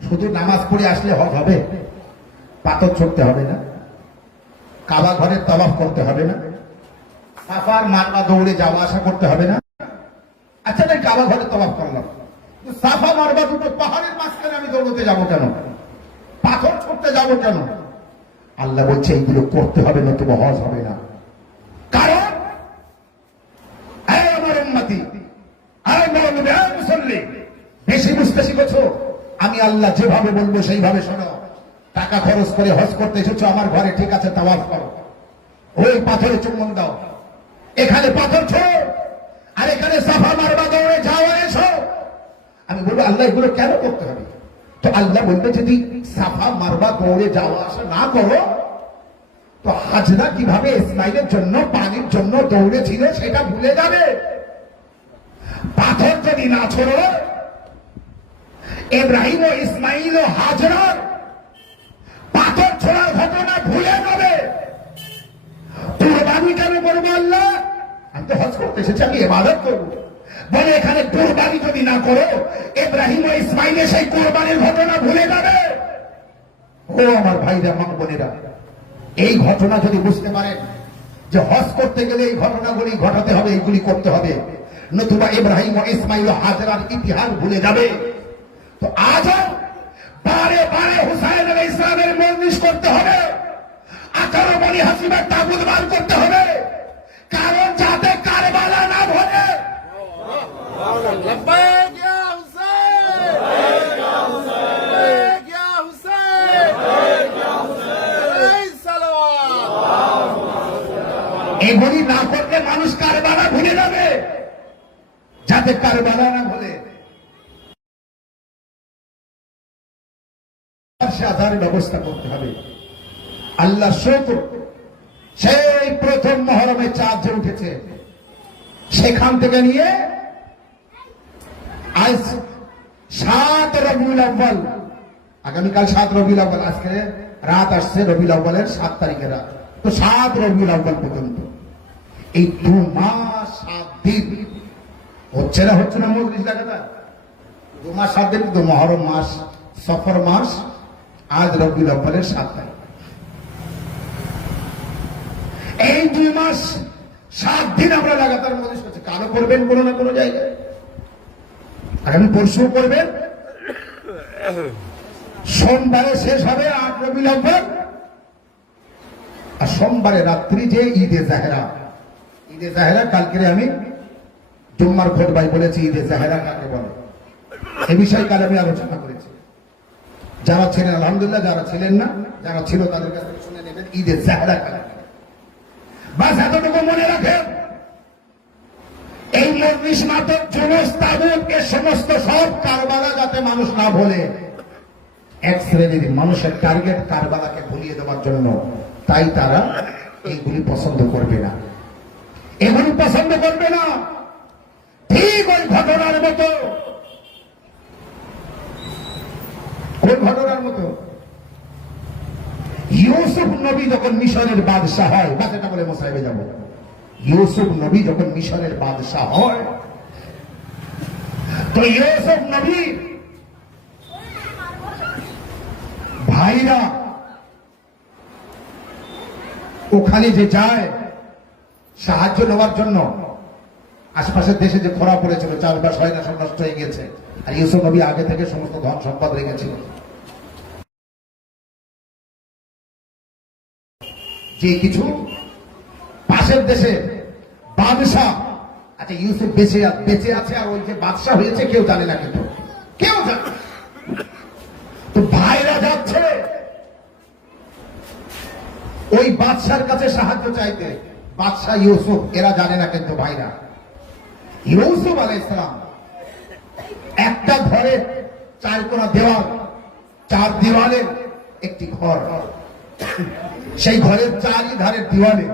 শুধু নামাজ পড়ে আসলে হজ হবে? পাথর ছুটতে হবে না? কাবা ঘরের তাওয়াফ করতে হবে না? সাফার মারওয়া দৌড়ে যাওয়া আসা করতে হবে না? আচ্ছা, তাই কাবা ঘরের তাওয়াফ করলাম, সাফা মারওয়া দুটো পাহাড়ের মাঝখানে আমি দৌড়তে যাব কেন? পাথর ছুটতে যাব কেন? আল্লাহ বলছে এইগুলো করতে হবে, নতুবা হজ হবে না। কারণ আমার উম্মতি, মুসল্লি, বেশি বুঝতে শিখেছো, আমি আল্লাহ যেভাবে বলবো সেইভাবে শোনো। টাকা খরচ করে হজ করতে এসেছো আমার ঘরে, ঠিক আছে, তাওয়াফ করো, ওই পাথরে চুম্বন দাও, এখানে পাথর ছোড়ো, আর এখানে সাফা মারওয়া দৌড়ে যাওয়া এসো। আমি বলবো আল্লাহ এগুলো কেন করতে হবে? তো আল্লাহ বলবে, যদি সাফা মারওয়া দৌড়ে যাওয়া আসা না করো তো হাজরা কিভাবে ইসমাইলের জন্য পানির জন্য দৌড়েছিল সেটা ভুলে যাবে। পাথর যদি না ছোড়ো, ইব্রাহিম ও ইসমাইল ও হাজরার পাথর ছোড়ার ঘটনা ভুলে যাবে। কুরবানি কেন করবো? আল্লাহ, আমি তো হজ করতে এসেছি, আমি ইবাদত করবো বলে এখানে কুরবানি যদি না করো, ইব্রাহিম ও ইসমাইলের সেই কুরবানির ঘটনা ভুলে যাবে। ও আমার ভাইরা, মা বোনেরা, এই ঘটনা যদি বুঝতে পারেন যে হজ করতে গেলে এই ঘটনাগুলি ঘটাতে হবে, এইগুলি করতে হবে, নতুবা ইব্রাহিম ও ইসমাইল ও হাজরার ইতিহাস ভুলে যাবে। তো আজও বারে বারে হুসাইন আলাইহিস সালামের মজলিস করতে হবে, 18 বনি হাসিবের তাবুত বার করতে হবে, কারণ যাতে কারবালা না ভরে। لبيك يا حسين لبيك يا حسين لبيك يا حسين لبيك يا حسين صلوات এগুলি না করলে মানুষ কারবালা ভুলে যাবে, যাতে কারবালা না ভুলে। আজানের ব্যবস্থা করতে হবে। আল্লাহ শুকর, সেই প্রথম মহরমে চাঁদ যে উঠেছে সেখান থেকে নিয়ে আজ 7 রবিউল আউয়াল, আগামীকাল 7 রবিউল আউয়াল, আজকে রাত আসছে রবিউল আউয়ালের 7 তারিখের রাত, তো 7 রবিউল আউয়াল পর্যন্ত এই 2 মাস 7 দিন হচ্ছে না মজলিস লাগাতার 2 মাস 7 দিন, তো মহরম মাস, সফর মাস, আজ রবিউল আউয়ালের 7 তারিখ। এই 2 মাস 7 দিন আমরা লাগাতার মজলিস করছি। কালো করবেন কোনো না কোনো জায়গায়, আগামী পরশু করবেন, সোমবারে শেষ হবে 8 রবিউল আউয়াল, আর সোমবারে রাত্রি যে ঈদে জাহেরা, কালকে আমি জুম্মার খুতবায় বলেছি ঈদে জাহেরা কাকে বলে, এ বিষয়ে কাল আমি আলোচনা করেছি। যারা ছিলেন আলহামদুলিল্লাহ, যারা ছিলেন না, যারা ছিল তাদের কাছে শুনে নেবেন ঈদে জাহেরা কাকে বলে। বাস এতটুকু মনে রাখেন, এই মজলিস নাটক, জুলুস, তাবুত, এ সমস্ত সব কারবালা যাতে মানুষ না ভোলে, এক শ্রেণীর মানুষের টার্গেট কারবালাকে ভুলিয়ে দেওয়ার জন্য, তাই তারা এইগুলি পছন্দ করবে না, এগুলি পছন্দ করবে না। ঠিক ওই ঘটনার মতো, কোন ঘটনার মতো? ইউসুফ নবী যখন মিশরের বাদশাহ হয়, বাচ্চাটা বলে মোসাইবে যাব, ইউসুফ নবী যখন মিশরের বাদশাহ হয়, তো ইউসুফ নবী ভাইরা ওখানে যে যায় সাহায্য নেওয়ার জন্য, আশেপাশের দেশে যে খরা পড়েছিল, চাষবাস হয় না, সব নষ্ট হয়ে গেছে, আর ইউসুফ নবী আগে থেকে সমস্ত ধন সম্পদ রেখেছিল, যে কিছু পাশের দেশে বাদশাহ, আচ্ছা ইউসুফ বেঁচে আছে আর ওই যে বাদশাহ হয়েছে কেউ জানে না, কিন্তু কেউ জানে না। তো ভাইরা যাচ্ছে ওই বাদশার কাছে সাহায্য চাইতে, বাদশাহ ইউসুফ, এরা জানে না কিন্তু ভাইরা। ইউসুফ আলাইহিস সালাম একটা ঘরে 4 কোণা দেওয়াল, 4 দেওয়ালের একটি ঘর, সেই ঘরের 4 ধারের দেওয়ালে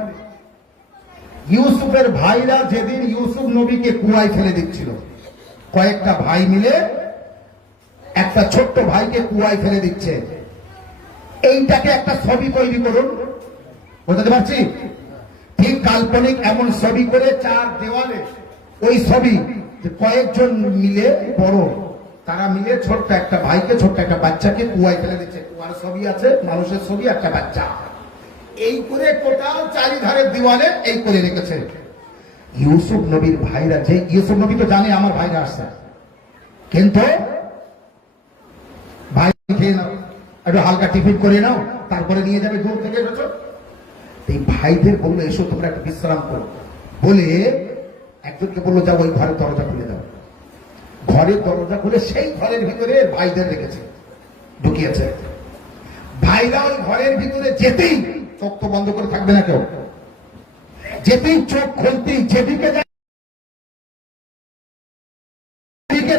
ইউসুফের ভাইরা যেদিন ইউসুফ নবীকে কুয়ায় ফেলে দিচ্ছিল, কয়েকটা ভাই মিলে একটা ছোট্ট ভাইকে কুয়ায় ফেলে দিচ্ছে, এইটাকে একটা ছবি তৈরি করুন, বুঝতে পারছি? ঠিক কাল্পনিক এমন ছবি করে 4 দেওয়ালে ওই ছবি, কয়েকজন মিলে বড়, তারা মিলে ছোট্ট একটা ভাইকে, ছোট্ট একটা বাচ্চাকে কুয়ায় ফেলে দিচ্ছে, কুয়ার ছবি আছে, মানুষের ছবি, একটা বাচ্চা, এই করে টোটাল 4 ধারের দেওয়ালে এই করে রেখেছে। ইউসুফ নবীর ভাইরা, যে ইউসুফ নবী তো জানে আমার ভাইরা আসছে, কিন্তু ভাই খেয়ে নাও, একটু হালকা টিফিন করে নাও, তারপরে নিয়ে যাবে দূর থেকে এসেছো। এই ভাইদের বললো এসো তোমরা একটু বিশ্রাম করো, বলে একজনকে বললো যাও ওই ঘরের দরজা খুলে দাও। ঘরের দরজা খুলে সেই ঘরের ভিতরে ভাইদের রেখেছে, ঢুকিয়েছে। ভাইরা ওই ঘরের ভিতরে যেতেই, চোখ তো বন্ধ করে থাকবে না কেউ, যেতেই চোখ খুলতেই যেদিকে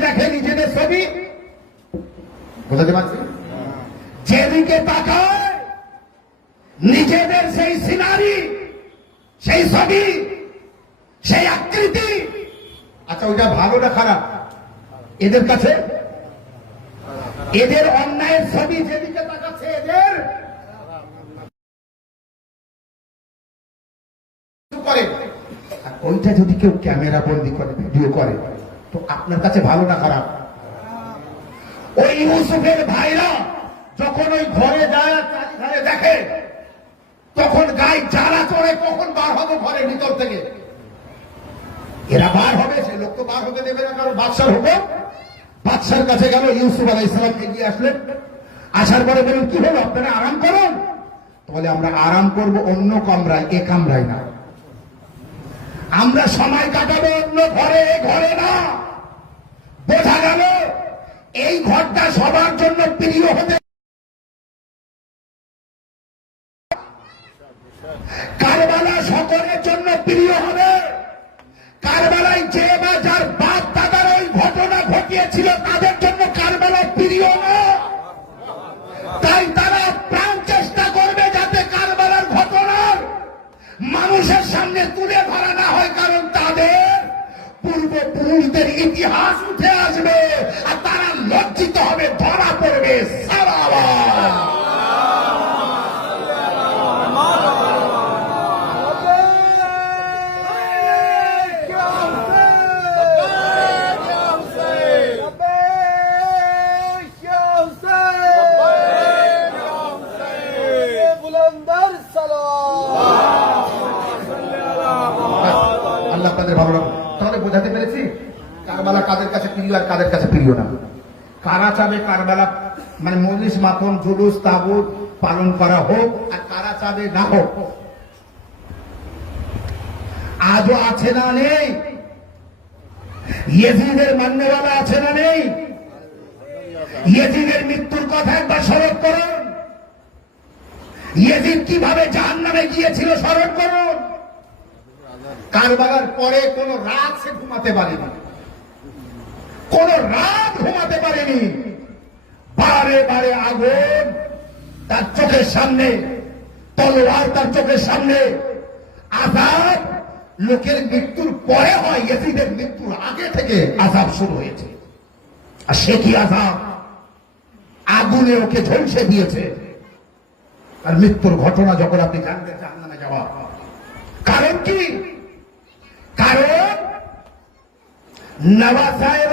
দেখে নিজেদের ছবি, বুঝতে পারছি, যেদিকে তাকায় নিজেদের সেই সেই ছবি, সেই আকৃতি, আচ্ছা ওইটা ভালো না খারাপ এদের কাছে? এদের অন্যায়ের ছবি যেদিকে তাকাচ্ছে এদের করে, আর ওইটা যদি কেউ ক্যামেরা বন্দি করে ভিডিও করে তো আপনার কাছে ভালো না খারাপ? ওই ইউসুফের ভাইরা যখন ওই ঘরে যায় আর চারিধারে দেখে তখন গায়ে জ্বালা চড়ে, কখন বার হবে ঘরের ভিতর থেকে? এরা বার হবে, সে লোক তো বার হতে দেবে না, কারণ বাদশার হুকুম। বাদশার কাছে গেল, ইউসুফ আলাইহিস সালাম এগিয়ে আসলেন, আসার পরে বলেন কি হলো, আপনারা আরাম করুন। বলে আমরা আরাম করব অন্য কামরায়, এ কামরায় না। আমরা সময় কাটাবো অন্য ঘরে, এ ঘরে না। বোঝা গেল এই ঘরটা সবার জন্য প্রিয় হতে, কারবালা সকলের জন্য প্রিয় হবে। কারবালায় যে বা যার বাপ দাদার ওই ঘটনা ঘটিয়েছিল তাদের জন্য কারবালা প্রিয় না। তাই তারা প্রাণ চেষ্টা করবে যাতে কারবালার ঘটনার মানুষের সামনে তুলে ধরা না হয়, কারণ তাদের পূর্বপুরুষদের ইতিহাস উঠে আসবে আর তারা লজ্জিত হবে, ধরা পড়বে। আল্লাহ আপনাদের ভালো লাগবে। তাহলে বোঝাতে পেরেছি কারবালা কাদের কাছে প্রিয় আর কাদের কাছে প্রিয় না। কারা চাবে কারবালা মানে মজলিস মাতম জুলুস তাবুত পালন করা হোক, আর কারা চাবে না হোক। আজও আছে না নেই? ইয়েজিদের মান্যওয়ালা আছে না নেই? ইয়েজিদের মৃত্যুর কথা একবার স্মরণ করুন। ইয়েজিদ কিভাবে জাহান্নামে গিয়েছিল স্মরণ করুন। কারবালার পরে কোন রাত সে ঘুমাতে পারেনি, কোন রাত ঘুমাতে পারেনি। বারে বারে আগুন তার চোখের সামনে, তলোয়ার তার চোখের সামনে। আযাব লোকের মৃত্যুর পরে হয়, ইয়েজিদের মৃত্যুর আগে থেকে আযাব শুরু হয়েছে। আর সে কি আযাব, আগুনে ওকে ঝলসে দিয়েছে। আর মৃত্যুর ঘটনা যখন আপনি জানতে চান না যাওয়া, কারণ কি? কারণ নওয়াসায়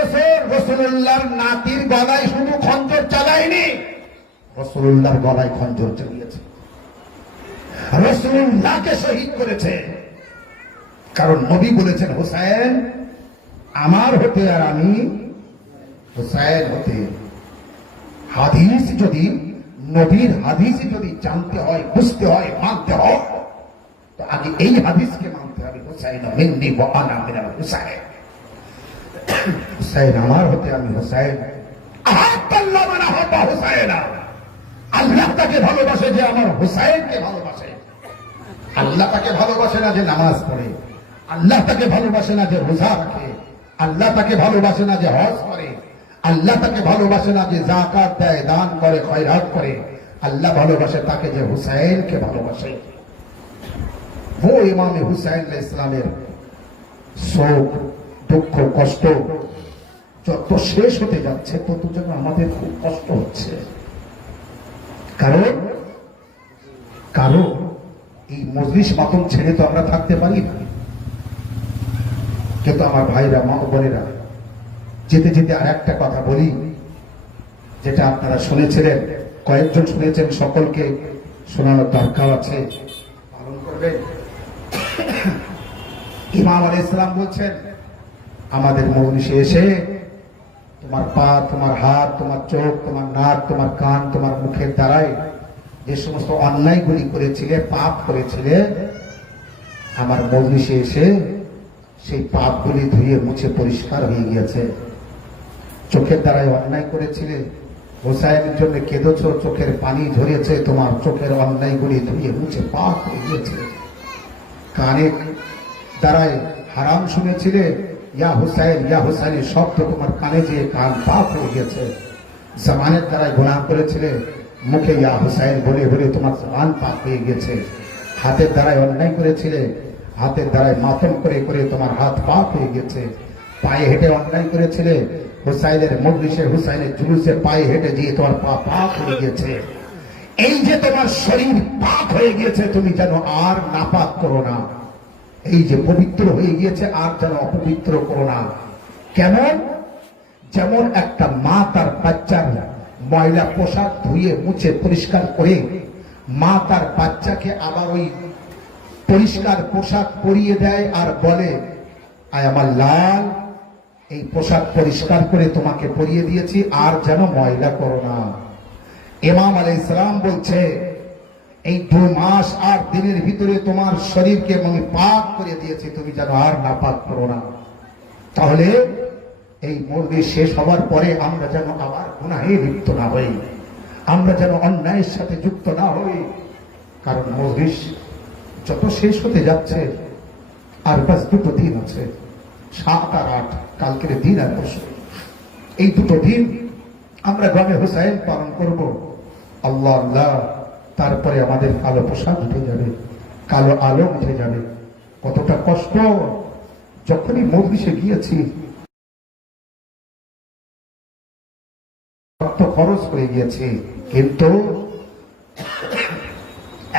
রাসূলুল্লাহর নাতির গলায় শুধু খঞ্জর চালায়নি, রাসূলুল্লাহর গলায় খঞ্জর চালিয়েছে, রাসূলুল্লাহকে শহীদ করেছে। কারণ নবী বলেছেন হোসেন আমার হতে আর আমি হোসেন হতে। হাদিস যদি, নবীর হাদিস যদি জানতে হয়, বুঝতে হয়, মানতে হয়, তো আগে এই হাদিসকে মানতে হবে। হুসাইন মিন্নি ওয়া আনা মিনাল হুসাইন, হুসাইন আমার হতে আমি হুসাইন। আহাব্বাল্লাহ মান আহাব্বা হুসাইনা, আল্লাহ তাকে ভালোবাসে যে আমার হুসাইনকে ভালোবাসে। আল্লাহ তাকে ভালোবাসে না যে নামাজ পড়ে, আল্লাহ তাকে ভালোবাসে না যে রোজা রাখে, আল্লাহ তাকে ভালোবাসে না যে হজ করে, আল্লাহ তাকে ভালোবাসে না যে যাকাত দেয়, দান করে, খয়রাত করে। আল্লাহ ভালোবাসে তাকে যে হুসাইনকে ভালোবাসে। वो इमाम हुसैन ইসলামের শোক, দুঃখ, কষ্ট যত শেষ হতে যাচ্ছে তত যেন আমাদের খুব কষ্ট হচ্ছে। কারণ এই মজলিস মাতম ছেড়ে তো আমরা থাকতে পারি না। কিন্তু আমার ভাইরা, মা বোনেরা, যেতে যেতে আর একটা কথা বলি, যেটা আপনারা শুনেছিলেন, কয়েকজন শুনেছেন, সকলকে শোনানোর দরকার আছে, পালন করবেন। ইমাম আলাইহিস সালাম বলছেন আমাদের মজলিসে এসে তোমার পা, তোমার হাত, তোমার চোখ, তোমার নাক, তোমার কান, তোমার মুখের দ্বারাই যে সমস্ত অন্যায়গুলি করেছিলে, পাপ করেছিলে, আমার মজলিসে এসে সেই পাপগুলি ধুয়ে মুছে পরিষ্কার হয়ে গিয়েছে। চোখের দ্বারাই অন্যায় করেছিলে, হোসাইনের জন্য কেঁদেছ, চোখের পানি ঝরেছে, তোমার চোখের অন্যায়গুলি ধুয়ে মুছে পাপ হয়ে গিয়েছে। কানে দ্বারাই হারাম শুনেছিলে, ইয়া হুসাইন শব্দ তোমার কানে যেয়ে কান পাপ হয়ে গেছে। জবানের দ্বারাই গুনাহ করেছিলে, মুখে ইয়া হুসাইন বলে বলে তোমার জবান পাপ হয়ে গেছে। হাতের দ্বারাই অন্যায় করেছিলে, হাতের দ্বারায় মাতম করে করে তোমার হাত পাক হয়ে গেছে। পায়ে হেঁটে অন্যায় করেছিলে, হুসাইনের মজলিসে হুসাইনের জুলুসে পায়ে হেঁটে গিয়ে তোমার পা পাক হয়ে গেছে। এই যে তোমার শরীর পাক হয়ে গিয়েছে, তুমি যেন আর নাপাক করো না। এই যে পবিত্র হয়ে গিয়েছে, আর যেন অপবিত্র করো না। কেমন? যেমন একটা মা তার বাচ্চার ময়লা পোশাক ধুয়ে মুছে পরিষ্কার করে মা তার বাচ্চাকে আবার ওই পরিষ্কার পোশাক পরিয়ে দেয় আর বলে, আয় আমার লাল, এই পোশাক পরিষ্কার করে তোমাকে পরিয়ে দিয়েছি, আর যেন ময়লা করো না। ইমাম আলাইহিস সালাম বলছে, এই 2 মাস 8 দিনের ভিতরে তোমার শরীরকে আমি পাক করে দিয়েছি, তুমি যেন আর নাপাক করো না। তাহলে এই মজলিস শেষ হওয়ার পরে আমরা যেন আবার গুনাহে লিপ্ত না হই, আমরা যেন অন্যায়ের সাথে যুক্ত না হই। কারণ মজলিস যত শেষ হতে যাচ্ছে, আর বাস 2 দিন আছে, 7 আর 8, কালকের দিন আর পরশু। এই 2 দিন আমরা গমে হুসাইন পালন করব। আল্লাহ আল্লাহ, তারপরে আমাদের কালো পোশাক উঠে যাবে, কালো আলো উঠে যাবে। কতটা কষ্ট! যখনই মজলিসে গিয়েছি, রক্ত খরচ হয়ে গিয়েছে, কিন্তু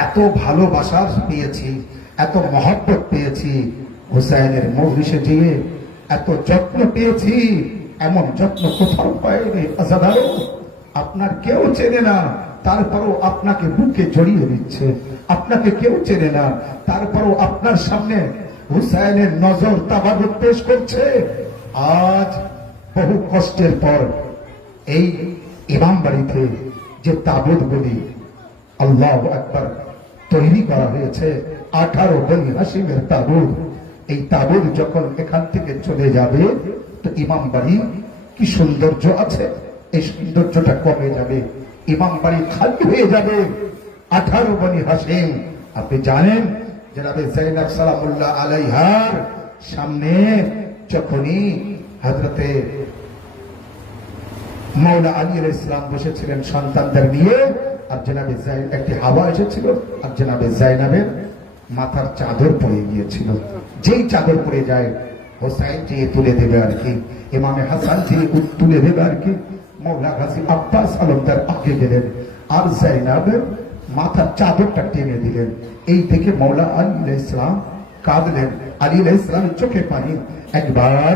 এত ভালোবাসা পেয়েছি, এত মহব্বত পেয়েছি, হুসাইনের মজলিসে গিয়ে এত যত্ন পেয়েছি, এমন যত্ন কোথাও পায়নি। আজাদারও আপনার কেউ চেনে না, তারপরও আপনাকে বুকে জড়িয়ে দিচ্ছে। আপনাকে কেউ চেনে না, তারপরও আপনার সামনে হুসাইনের নজর তাবারুক পেশ করছে। আজ বহু কষ্টের পর এই ইমাম বাড়িতে যে তাবুত বলি, আল্লাহু আকবার, তৈরি করা হয়েছে, 18 বনি হাশিমের তাবুত। এই তাবুত যখন এখান থেকে চলে যাবে, তো ইমাম বাড়ি কি সৌন্দর্য আছে, এই সৌন্দর্যটা কমে যাবে, ইমাম বাড়ি খালি হয়ে যাবে। 18 বনি হাশিম, আপনি জানেন জনাবে যায়েনব সালামুল্লাহ আলাইহার সামনে যখনই হযরতে মাওলা আলী আলাইহিস সালাম বসেছিলেন সন্তানদের নিয়ে, আর জনাবে একটি হাওয়া এসেছিল, আর জনাবে যায়েনবের মাথার চাদর পড়ে গিয়েছিল। যেই চাদর পড়ে যায়, হোসাইন দিয়ে তুলে দেবে আর কি, ইমামে হাসান দিয়ে তুলে দেবে আর কি। মৌলা গাজী আব্বাস আলমদার আগে গেলেন, আর যায়েনবের মাথার চাদরটা টেনে দিলেন। এই দেখে মৌলা আলী আলাইহিস সালাম কাঁদলেন। আলী আলাইহিস সালামের চোখে পানি। একবার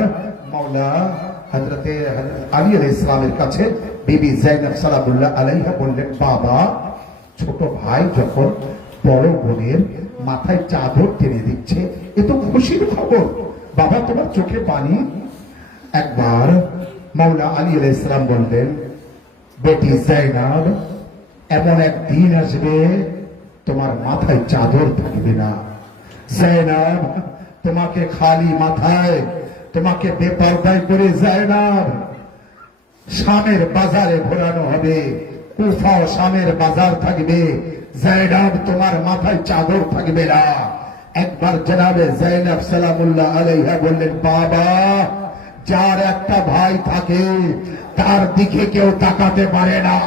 মৌলা হযরতে আলী আলাইহিস সালামের কাছে বিবি যায়েনব সালামুল্লাহ আলাইহা বললেন, বাবা, ছোট ভাই যখন বড় বোনের মাথায় চাদর টেনে দিচ্ছে, এ তো খুশির খবর, বাবা তোমার চোখে পানি। একবার মাওলা আলী আলাইহিস সালাম বললেন, বেটি যায়েনব, এমন একদিন আসবে তোমার মাথায় চাদর থাকবে না। যায়েনব, তোমাকে খালি মাথায়, তোমাকে বেপরদায় করে যায়েনব শামের বাজারে ঘোরানো হবে। কুফা শামের বাজার থাকবে, যায়েনব তোমার মাথায় চাদর থাকবে না। একবার জনাবে যায়েনব সালামুল্লাহ আলাইহা বললেন, বাবা, যার একটা ভাই থাকে তার দিকে কেউ তাকাতে পারে না।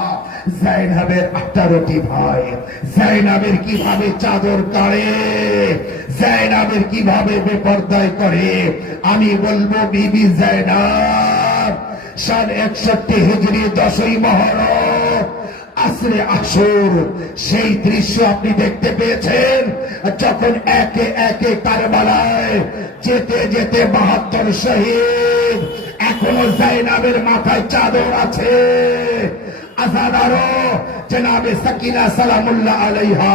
যায়েনবের 18টি ভাই, যায়েনবের কিভাবে চাদর কাড়ে, যায়েনবের কিভাবে বেপরদায় করে, আমি বলবো বিবি যায়েনব সাল 61 হিজরি 10ই মুহররম আসরে আসর, সেই দৃশ্য আপনি দেখতে পেয়েছেন যখন একে একে কারবালায় যেতে যেতে 72 শহীদ, এখনো যায়েনবের মাথায় চাদর আছে। আজাদারো জনাবে সাকিনা সালামুল্লাহ আলাইহা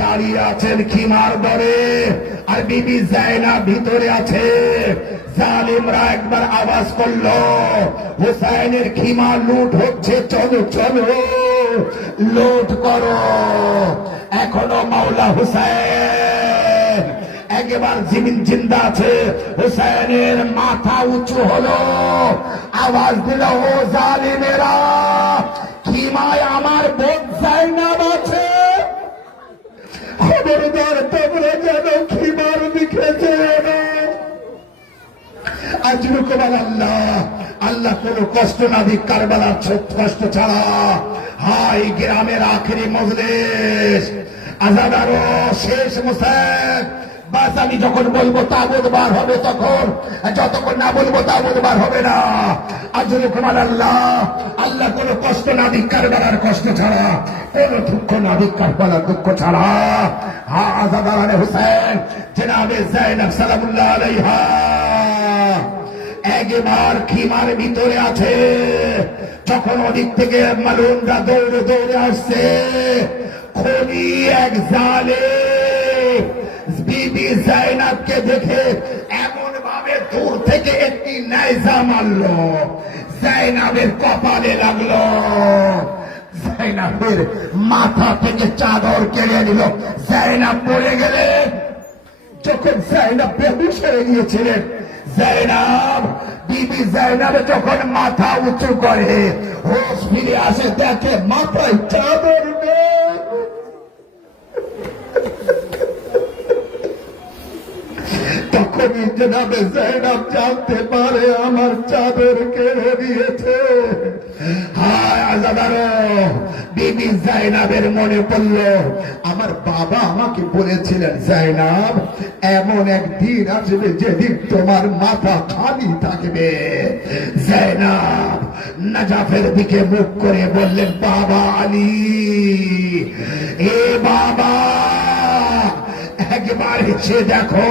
দাঁড়িয়ে আছেন খিমার ধরে, আর বিবি যায়েনব ভিতরে আছে। জালিমরা একবার আওয়াজ করলো, হুসাইনের খিমা লুট হচ্ছে, চলো চলো লুট করো। এখনো মাওলা হুসাইন একবার জীবিত জিন্দা আছে। হুসাইনের মাথা উঁচু হলো, আওয়াজ দিল, ও জালিমেরা, খিমায় আমার বোন যায়েনব আছে, খবরদার তোমরা যেন খিমার দিকে যেও না। আজরুকুম আল্লাহ, আল্লাহ কোনো কষ্ট না দিক কারবালার কষ্ট ছাড়া। হাই গ্রামের আখেরি মজলিস, আজাদারো শেষ মুসাক বাস আমি যখন বলবো তাগুত বার হবে তখন, যতক্ষণ না বলবো তাগুত বার হবে না। আর যদি তোমার আল্লাহ আল্লাহ কোনো কষ্ট না দিক কারবালার কষ্ট ছাড়া, কোন দুঃখ না দিক কারবালার দুঃখ ছাড়া। আজাদারানে হুসেন জনাবে যায়েনব সালামুল্লাহ আলাইহা একবার খিমার ভিতরে আছে, যখন ওদিক থেকে মালুনরা দৌড়ে দৌড়ে আসছে, খনি এক জালেম বিবি যায়েনবকে দেখে এমন ভাবে দূর থেকে একটি নাইজা মারলো, যায়েনবের কপালে লাগলো। যায়েনবের মাথা থেকে চাদর কেড়ে নিল, যায়েনব পড়ে গেলেন। যখন যায়েনব বেহুশ হয়ে গিয়েছিলেন, যায়েনব বিবি যায়েনব যখন মাথা উঁচু করে হোশ ফিরে আসে, দেখে মাথায় চাদর নেই। তখনই জনাবে যায়েনব জানতে পারে আমার চাদর কেড়ে দিয়েছে। হায় আজাদারো, বিবি যায়েনবের মনে পড়ল, আমার বাবা আমাকে বলেছিলেন যায়েনব এমন একদিন আসবে যেদিন তোমার মাথা খালি থাকবে। যায়েনব নাজাফের দিকে মুখ করে বললেন, বাবা আলী, এ বাবা একবার এসে দেখো,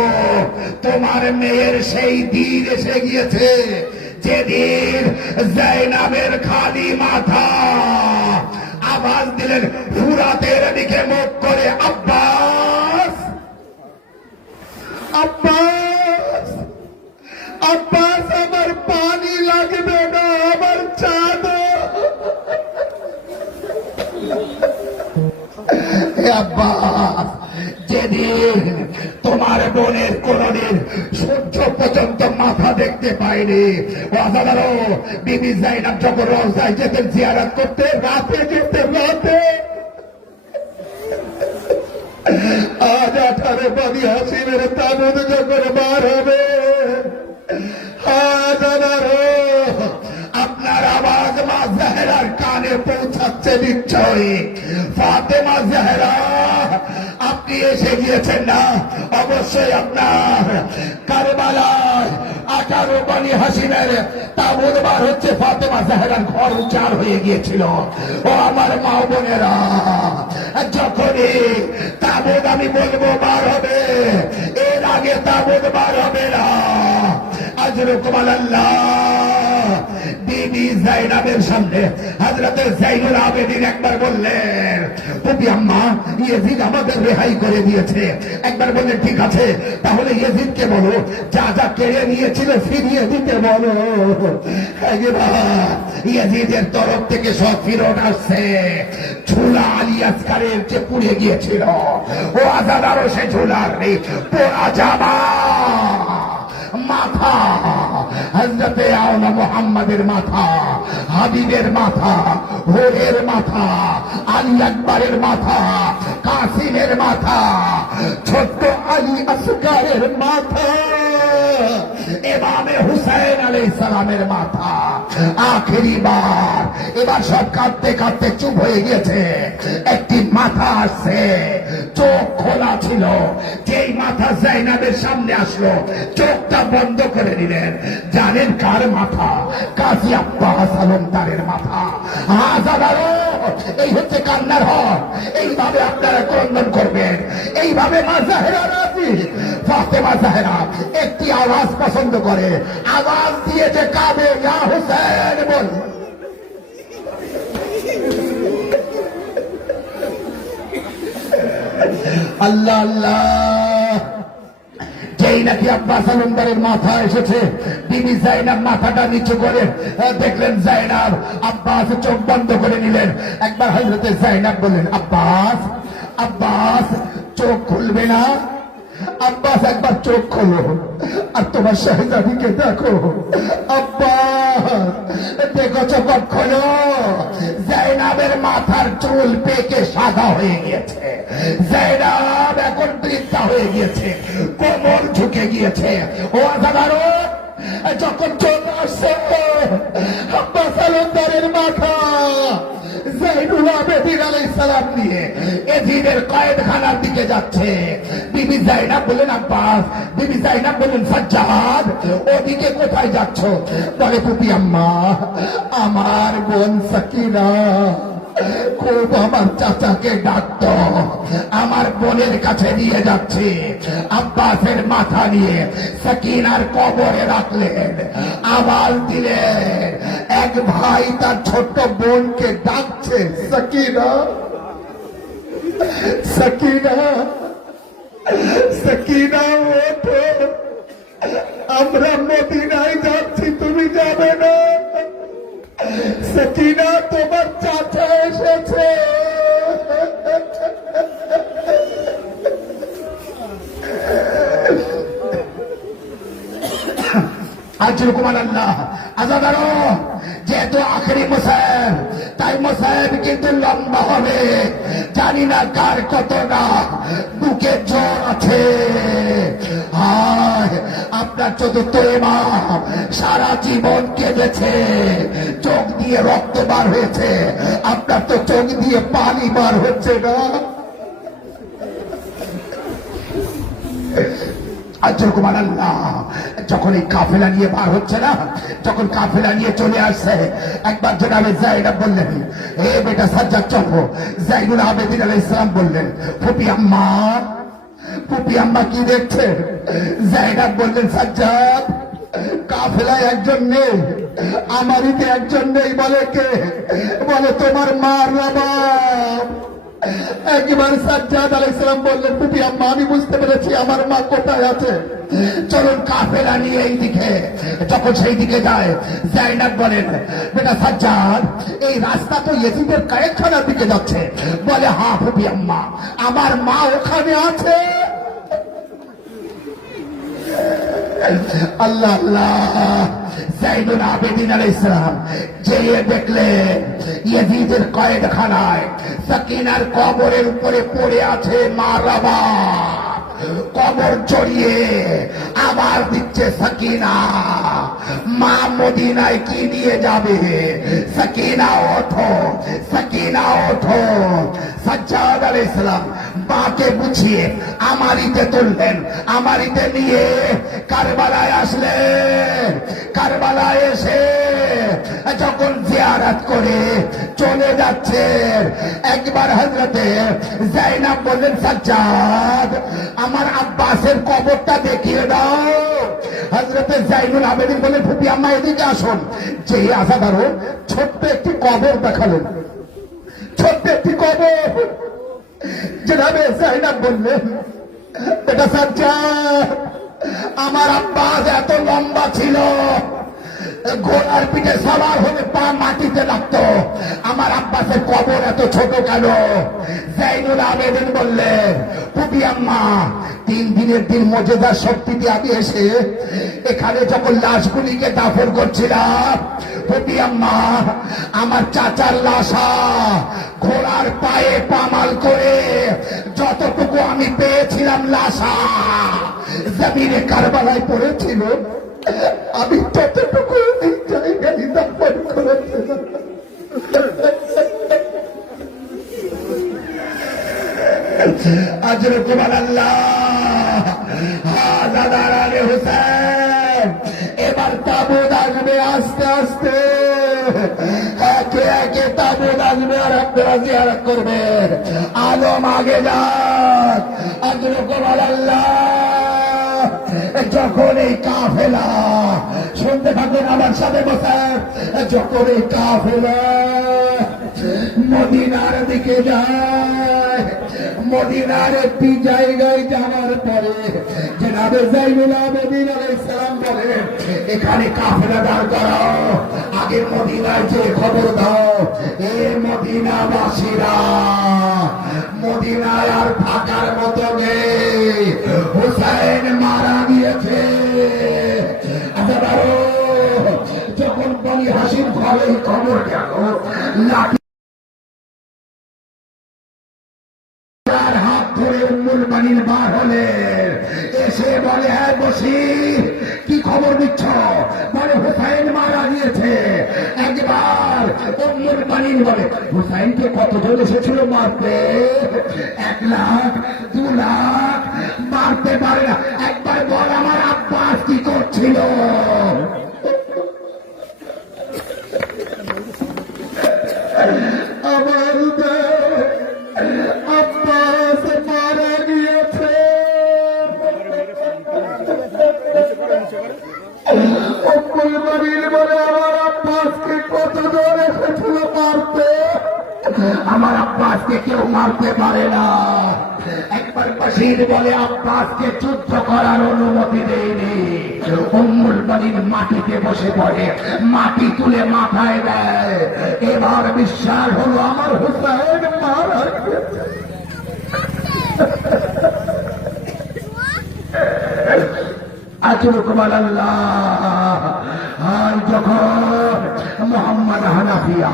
তোমার মেয়ের সেই দিন এসে গিয়েছে যেদিন যায়েনবের খালি মাথা। আওয়াজ দিলেন ফুরাতের দিকে মুখ করে, আব্বাস আব্বাস আব্বাস, আমার পানি লাগবে না, আমার চাদর। আব্বাস, যেদিন তোমার বোনের কোনদিন সূর্য পর্যন্ত মাথা দেখতে পাইনি, ওয়াজাদারো বিবি যায়েনব যখন রওজায় যেতেন জিয়ারত করতে, রাতে যেতেন, রাতে। আজ 18 বনি হাসিমের তাবুত যখন বার হবে, হাজারো আপনার আওয়াজ মা জাহেরার কানে পৌঁছাচ্ছে নিশ্চয়ই। ফাতেমা জাহেরা, আপনি এসে গিয়েছেন না? অবশ্যই আপনার কারবালায় 18 বনি হাসিমের তাবুত বার হচ্ছে, ফাতেমা জাহেরার ঘর উজাড় হয়ে গিয়েছিল। ও আমার মা বোনেরা, যখনই তাবুত আমি বলবো বার হবে, এর আগে তাবুত বার হবে না। আজরুকুম আল্লাহ। বিবি যায়েনবের সামনে হযরত যাইনুল আবেদিন একবার বললেন, পুপি আম্মা, ইয়েজিদ আমাদের রেহাই করে দিয়েছে। একবার বললেন, ঠিক আছে, তাহলে ইয়েজিদকে বলো যা যা কেড়ে নিয়েছিল ফিরিয়ে দিতে বলো। ইয়েজিদের তরফ থেকে সব ফিরত আসছে। ঝুলা আলী আসকারের যে পুড়ে গিয়েছিল, ও আজাদারও সে ঝুলার নেই, পোড়া জামা, মাথা, হযরতে আওলা মুহাম্মাদের মাথা, হাবিবের মাথা, হোরের মাথা, আলী আকবরের মাথা, কাসিমের মাথা, ছোট্ট আলী আসগারের মাথা, ইমামে হুসাইন আলাইহিস সালামের মাথা। আখেরি বার এবার সব কাঁদতে কাঁদতে চুপ হয়ে গিয়েছে। একটি মাথা আসছে, চোখ খোলা ছিল। যেই মাথা যায়েনবের সামনে আসলো, চোখটা বন্ধ করে দিলেন। জানেন কার মাথা? কাজী আব্বাস আলমদারের মাথা। হাজারো, এই হচ্ছে কান্নার হক। এইভাবে আপনারা ক্রন্দন করবেন। এইভাবে মা জাহেরা রাজি, ফাতেমা জাহেরা একটি আওয়াজ পছন্দ করে, আওয়াজ দিয়ে যে কাঁদে, ইয়া হুসেন বল। আল্লাহ আল্লাহ। যেই নাকি আব্বাস আলমদারের মাথা এসেছে, বিবি যায়েনব মাথাটা নিচু করে দেখলেন যায়েনব, আব্বাস চোখ বন্ধ করে নিলেন। একবার হযরতে যায়েনব বললেন, আব্বাস আব্বাস, চোখ খুলবে না? আব্বাস একবার চোখ খোলো আর তোমার শাহজাদিকে দেখো। আব্বাস দেখো, চোখ খোলো। যায়েনবের মাথার চুল পেকে সাদা হয়ে গিয়েছে। যায়েনব এখন বৃদ্ধা হয়ে গিয়েছে, কোমর ঝুঁকে গিয়েছে। ও আজাদারো, যখন চোখ আসছে আব্বাস আলমদারের মাথা, যাইনুল আবেদিন আবেদিন আলাইহিস সালাম নিয়ে এজিদের কয়েদখানার দিকে যাচ্ছে। বিবি জাইনাব বললেন আব্বাস, বিবি জাইনাব বললেন সাজ্জাদ, ওদিকে কোথায় যাচ্ছ? বলে ফুপি আম্মা, আমার বোন সাকিনা খুব আমার চাচাকে ডাকত, আমার বোনের কাছে নিয়ে যাচ্ছে। আব্বাসের মাথা নিয়ে সাকিনার কবরে রাখলেন, আওয়াজ দিলেন, এক ভাই তার ছোট্ট বোনকে ডাকছে, সাকিনা, সাকিনা, সাকিনা ওঠো, আমরা মদিনায় যাচ্ছি, তুমি যাবে না? সাকিনা, তোমার চাচা এসেছে। আল্লাহ আজাদারো, যেহেতু আখেরি মুসাইব, তাই মুসাইব কিন্তু লম্বা হবে। জানি না কার কতটা বুকে জ্বর আছে। আপনার চতুর্থ ইমাম সারা জীবন কেঁদেছে, চোখ দিয়ে রক্ত বার হয়েছে, আপনার তো চোখ দিয়ে পানি বার হচ্ছে না। যখন এই কাফেলা নিয়ে বার হচ্ছে না, যখন কাফেলা নিয়ে চলে আসছে, একবার জনাবে জাইনাব বললেন, এ বেটা সাজ্জাদ চলো। জাইনুল আবেদিন আলাইহিস সালাম বললেন, ফুপি আম্মা, ফুপি আম্মা কি দেখছে? জাইনাব বললেন, সাজ্জাদ, কাফেলায় একজন নেই, আমারই তো একজন নেই। বলে কে? বলে তোমার মার রবাব। একবার সাজ্জাদ আলাইহিস সালাম বললেন, ফুপি আম্মা, আমি বুঝতে পেরেছি আমার মা কোথায় আছে, চলুন কাফেলা নিয়ে এই দিকে। যখন সেই দিকে যায়, জাইনাব বলেন, বেটা সাজ্জাদ, এই রাস্তা তো ইয়েজিদের কয়েকখানার দিকে যাচ্ছে। বলে, হ্যাঁ ফুপি আম্মা, আমার মা ওখানে আছে। আল্লাহ আল্লাহ। জাইনুল আবেদিন আলাইহিস সালাম যেয়ে দেখলেন ইয়েজিদের কয়েদখানায় সাকিনার কবরের উপরে পড়ে আছে মা রাবা, কবর জড়িয়ে আবার দিচ্ছে সাকিনা। মা মদিনায় কি নিয়ে যাবে? সাকিনা ওঠো, সাকিনা ওঠো। সাজ্জাদ আলাইহিস সালাম মাকে বুঝিয়ে আমারিতে তুললেন, আমারিতে নিয়ে কারবালায় আসলেন। কারবালায় এসে যখন জিয়ারত করে চলে যাচ্ছেন, একবার হযরতে জাইনাব বললেন, সাজ্জাদ, আমার আব্বাসের কবরটা দেখিয়ে দাও। হযরতে জাইনুল আবেদিন বললেন, ফুপি আম্মা এদিকে আসুন। যে আসাদারও ছোট্ট একটি কবর দেখালেন, ছোট্ট একটি কবর। জনাবে জাইনাব বললেন, এটা সাজ্জাদ, আমার আব্বাস এত লম্বা ছিল, ঘোড়ার পিঠে সবার হলে পা মাটিতে লাগতো, আমার আব্বাসের কবর এত ছোট কেন? জাইনুল আবেদিন বললেন, ফুপি আম্মা, 3 দিনের দিন মুজিজার শক্তিতে আমি এসে এখানে যখন লাশগুলিকে দাফন করছিলাম, ফুপি আম্মা, আমার চাচার লাশা ঘোড়ার পায়ে পামাল করে যতটুকু আমি পেয়েছিলাম লাশা জমিনে কারবালায় পড়েছিল, আমি ততটুকু এই জায়গায় দাফন করেছিলাম। আজরে কুমার আল্লাহ। দাদারানে হুসেন, এবার তাবুত আসবে আস্তে আস্তে, একে একে তাবুত আসবে আর আপনারা জিয়ারত করবেন। আলম আগে যান। আজরে কুমার আল্লাহ। যখন এই কাফেলা, শুনতে থাকুন আমার সাথে বসে, যখন এই কাফেলা মদিনার দিকে যায়, মদিনার একটি জায়গায় যাওয়ার পরে জনাবে জাইনুল আবেদিন আলাইহিস সালাম বলেন, এখানে কাফেলা দাঁড় করাও, আগে মদিনায় যে খবর দাও, এ মদিনাবাসীরা, মদিনায় আর থাকার মতো নেই, হুসাইন মারা গিয়েছে। যখন বলি হাসির ঘরে খবর গেল, লাঠি হাত ধরে উম্মুল বানির বার হলেন, এসে বলে, হ্যাঁ বসির, কি খবর দিচ্ছ? বলে হুসাইন মারা গিয়েছে। একবার উম্মুল বানিন বলে হুসাইনকে কতজন এসেছিল মারতে? 1 লাখ 2 লাখ, মারতে পারে না। একবার বল আমার আব্বাস কি করছিল? আমার আব্বাস মারা গিয়েছে। আমার আব্বাসকে কত জন এসেছিল মারতে? আমার আব্বাসকে কেউ মারতে পারে না। একবার বাশির বলে আব্বাসকে যুদ্ধ করার অনুমতি দেয়নি। উম্মুল বাড়ির মাটিতে বসে পড়ে, মাটি তুলে মাথায় দেয়। এবার বিশ্বাস হলো আমার হুসাইন মারা গেছে। আজরুকুমাল আল্লাহ। যখন মোহাম্মদ হানাফিয়া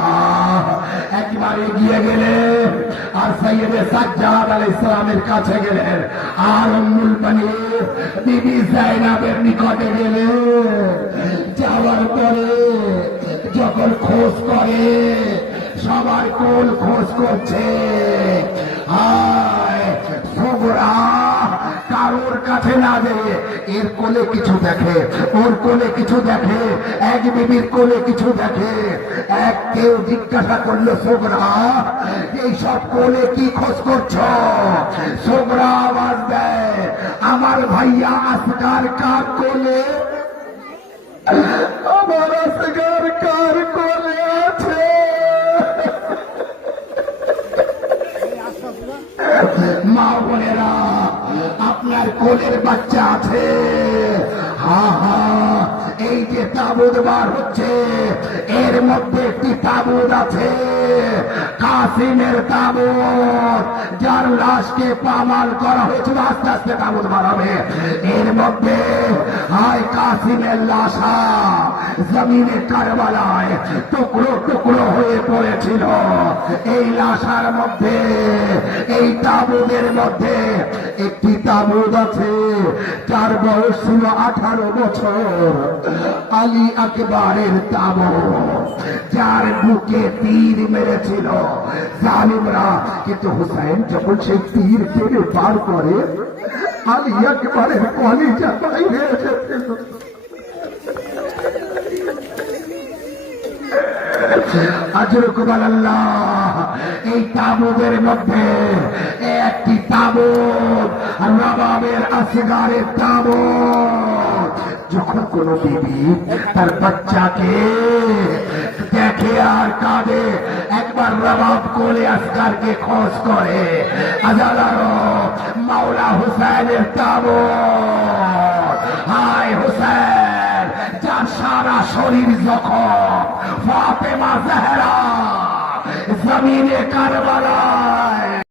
একবারে গিয়ে গেলেন আর সৈয়দে সাজ্জাদ আলাইহিস সালামের কাছে গেলেন, আর উম্মুল বানির বিবি যায়নাবের নিকটে গেলেন। যাওয়ার পরে যখন খোঁজ করে, সবার কোল খোঁজ করছে, হায় সোগরা কারোর কাছে না দেয়, এর কোলে কিছু দেখে, ওর কোলে কিছু দেখে, এক বিবির কোলে কিছু দেখে। এক কেউ জিজ্ঞাসা করলো, সোগরা এইসব কোলে কি খোঁজ করছ? সোগরা আওয়াজ দেয়, আমার ভাইয়া আসগার কার কোলে? আমার আসগার কার কোলে আছে? মা বোনেরা, আপনার কোলের বাচ্চা আছে। হা হা, এই যে তাবুত বার হচ্ছে, এর মধ্যে একটি তাবুত আছে, কাসিমের তাবুত, যার লাশকে পামাল করা হয়েছিল। আস্তে আস্তে তাবুত বার হবে। এর মধ্যে হায় কাসিমের লাশা জমিনে কারবালায় টুকরো টুকরো হয়ে পড়েছিল। এই লাশার মধ্যে, এই তাবুতের মধ্যে একটি তাবুত আছে, যার বয়স ছিল 18 বছর। আলী আকবরের তাবুত, যার বুকে তীর মেরেছিল জালিমরা। কিন্তু হুসাইন যখন সেই তীর টেনে পার করে, আলী আকবরের কলিজা বাইরে এসেছিল। আজরুকুমাল আল্লাহ। এই তাবুতের মধ্যে একটি তাবুত, রবাবের আসগারের তাবুত। যখন কোন বিবি তার বাচ্চাকে দেখে আর কাঁদে, একবার রবাব কোলে আসগারকে খোঁজ করে। আজালারো মাওলা হুসাইনের তাবুত। হায় হুসাইন, যার সারা শরীর জখম, ফাতেমা জাহরা জমিনে কারবালায়